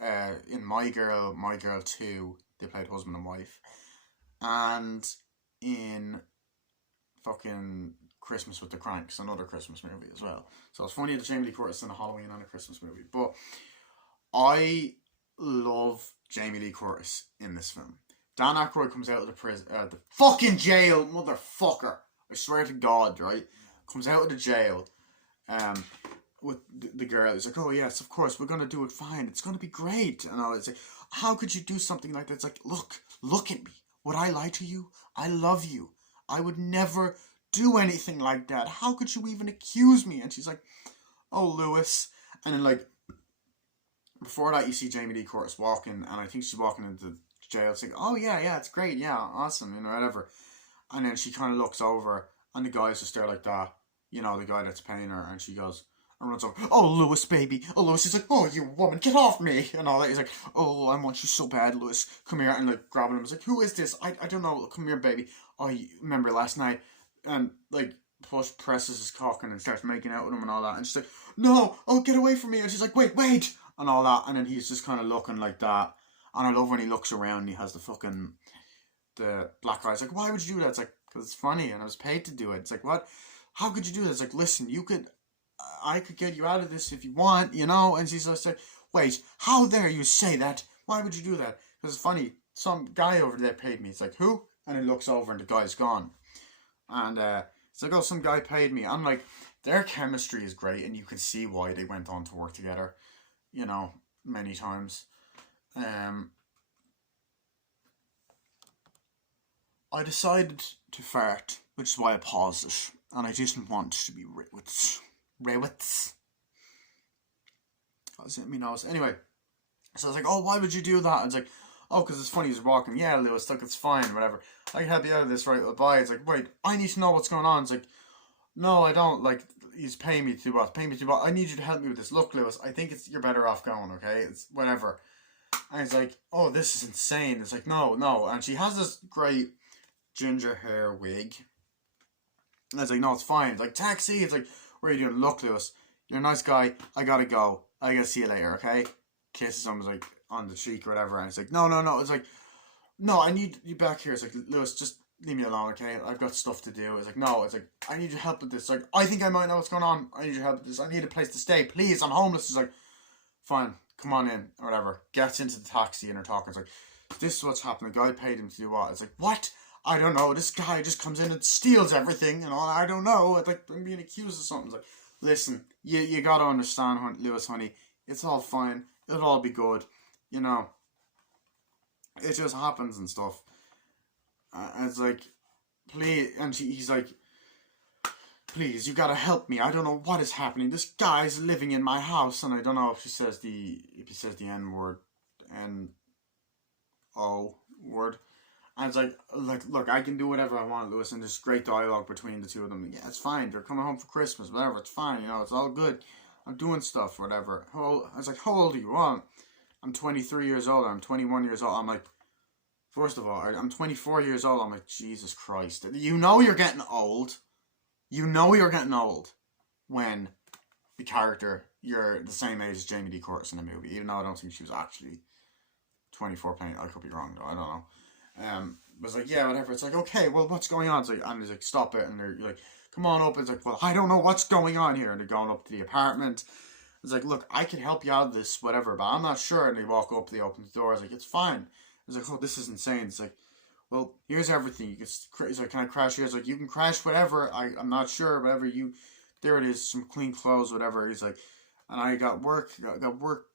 In My Girl 2, they played husband and wife. And in fucking Christmas with the Cranks, another Christmas movie as well. So it's funny that Jamie Lee Curtis in a Halloween and a Christmas movie. But I love Jamie Lee Curtis in this film. Dan Aykroyd comes out of the fucking jail, motherfucker. I swear to God, right? Comes out of the jail with the girl. He's like, oh yes, of course, we're going to do it fine. It's going to be great. And I was like, how could you do something like that? It's like, look at me. Would I lie to you? I love you. I would never do anything like that. How could you even accuse me? And she's like, oh, Lewis. And then like, before that, you see Jamie Lee Curtis walking, and I think she's walking into jail. It's like, oh yeah, it's great, yeah, awesome, whatever. And then she kind of looks over, and the guy's just there like that, the guy that's paying her, and she goes and runs over. Oh, Lewis, baby. Oh, Lewis is like, oh, you woman, get off me, and all that. He's like, oh, I want you so bad, Lewis. Come here, and like grabbing him. He's like, who is this? I don't know. Come here, baby. Oh, you remember last night? And like presses his cock and starts making out with him and all that. And she's like, no, oh, get away from me. And she's like, wait, and all that. And then he's just kind of looking like that. And I love when he looks around and he has the black eyes. Like, why would you do that? It's like, because it's funny and I was paid to do it. It's like, what? How could you do that? It's like, listen, I could get you out of this if you want, And she's just like, wait, how dare you say that? Why would you do that? Because it's funny. Some guy over there paid me. It's like, who? And he looks over and the guy's gone. And it's like, oh, some guy paid me. I'm like, their chemistry is great, and you can see why they went on to work together, many times. I decided to fart, which is why I paused it, and I didn't want to be Rewitz. That's it, me nose. Anyway, so I was like, oh, why would you do that? And it's like, oh, because it's funny, he's walking. Yeah, Lewis, look, it's fine, whatever. I can help you out of this, right? Bye. It's like, wait, I need to know what's going on. It's like, no, I don't. Like, he's paying me to do what? I need you to help me with this. Look, Lewis, I think you're better off going, okay? It's whatever. And he's like, oh, this is insane. It's like, no, no. And she has this great ginger hair wig. And I was like, no, it's fine. It's like, taxi. It's like, what are you doing? Look, Lewis, you're a nice guy. I gotta go. I gotta see you later, okay? Kisses him, like, on the cheek or whatever. And it's like, no, no, no. It's like, no, I need you back here. It's like, Lewis, just leave me alone, okay? I've got stuff to do. It's like, no. It's like, I need your help with this. It's like, I think I might know what's going on. I need your help with this. I need a place to stay. Please, I'm homeless. It's like, fine, come on in, or whatever. Gets into the taxi and they're talking. It's like, this is what's happening. The guy paid him to do what? It's like, what? I don't know. This guy just comes in and steals everything and all. I don't know. It's like, I'm being accused of something. It's like, listen, you gotta understand, Lewis, honey. It's all fine. It'll all be good. You know, it just happens and stuff. And it's like, please. And he's like, please, you gotta help me. I don't know what is happening. This guy's living in my house, and I don't know if he says the N word, N-O word. And it's like, look, I can do whatever I want, Lewis, and there's great dialogue between the two of them. Yeah, it's fine. They're coming home for Christmas, whatever. It's fine. You know, it's all good. I'm doing stuff, whatever. I was like, how old are you? Well, I'm 23 years old. I'm 21 years old. I'm like, first of all, I'm 24 years old. I'm like, Jesus Christ. You know you're getting old. You know you're getting old when the character, you're the same age as Jamie Lee Curtis in the movie. Even though I don't think she was actually 24 playing. I could be wrong though. I don't know. But it's like, yeah, whatever. It's like, okay, well, what's going on? It's like, and he's like, stop it. And they're like, come on up. It's like, well, I don't know what's going on here. And they're going up to the apartment. It's like, look, I can help you out of this, whatever, but I'm not sure. And they walk up, they open the door. I was like, it's fine. It's like, oh, this is insane. It's like, well, here's everything. You can, he's like, can I crash here? It's like, you can crash whatever. I'm not sure, whatever you, there it is, some clean clothes, whatever. He's like, and I got work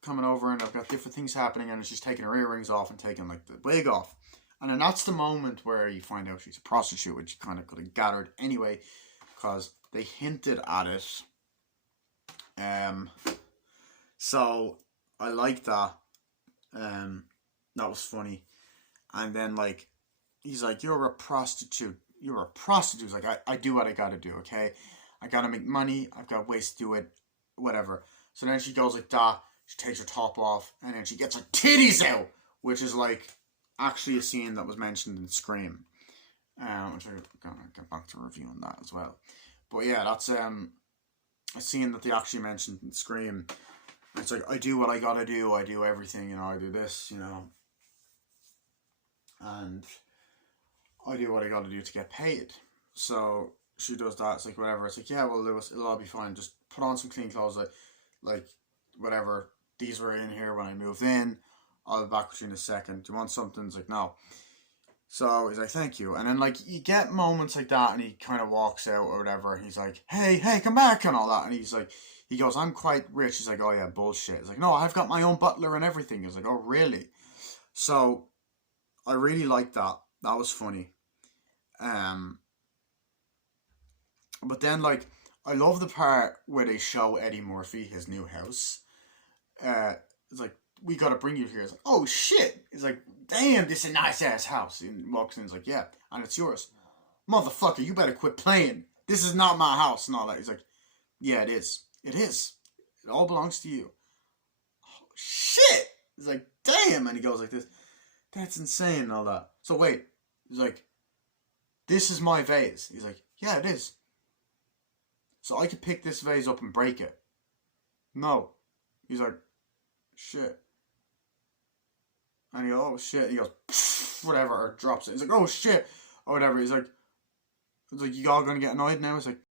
coming over, and I've got different things happening, and she's taking her earrings off and taking, like, the wig off. And then that's the moment where you find out she's a prostitute, which you kind of could have gathered anyway, because they hinted at it. So I like that. That was funny. And then, like, he's like, you're a prostitute. You're a prostitute. He's like, I do what I gotta do, okay? I gotta make money. I've got ways to do it. Whatever. So then she goes like that. She takes her top off. And then she gets her titties out. Which is, like, actually a scene that was mentioned in Scream. Which I'm gonna get back to reviewing that as well. But yeah, that's a scene that they actually mentioned in Scream. It's like, I do what I gotta do. I do everything, you know. I do this, you know. And I do what I gotta do to get paid. So she does that. It's like, whatever. It's like, yeah, well, Lewis, it'll all be fine. Just put on some clean clothes. Like whatever. These were in here when I moved in. I'll be back with you in a second. Do you want something? It's like, no. So he's like, thank you. And then, like, you get moments like that, and he kind of walks out or whatever. He's like, hey, come back, and all that. And he's like, he goes, I'm quite rich. He's like, oh yeah, bullshit. He's like, no, I've got my own butler and everything. He's like, oh really? So I really liked that. That was funny. But then, like, I love the part where they show Eddie Murphy his new house. It's like, we gotta bring you here. It's like, oh shit. It's like, damn, this is a nice ass house. And he walks in, he's like, yeah, and it's yours. Motherfucker, you better quit playing. This is not my house and all that. He's like, yeah, it is. It is. It all belongs to you. Oh, shit. He's like, damn. And he goes like this. That's insane and all that. So wait. He's like, this is my vase. He's like, yeah, it is. So I could pick this vase up and break it. No. He's like, shit. And he goes, oh shit. He goes, whatever, or drops it. He's like, oh shit. Or whatever. He's like, you all gonna get annoyed now? He's like,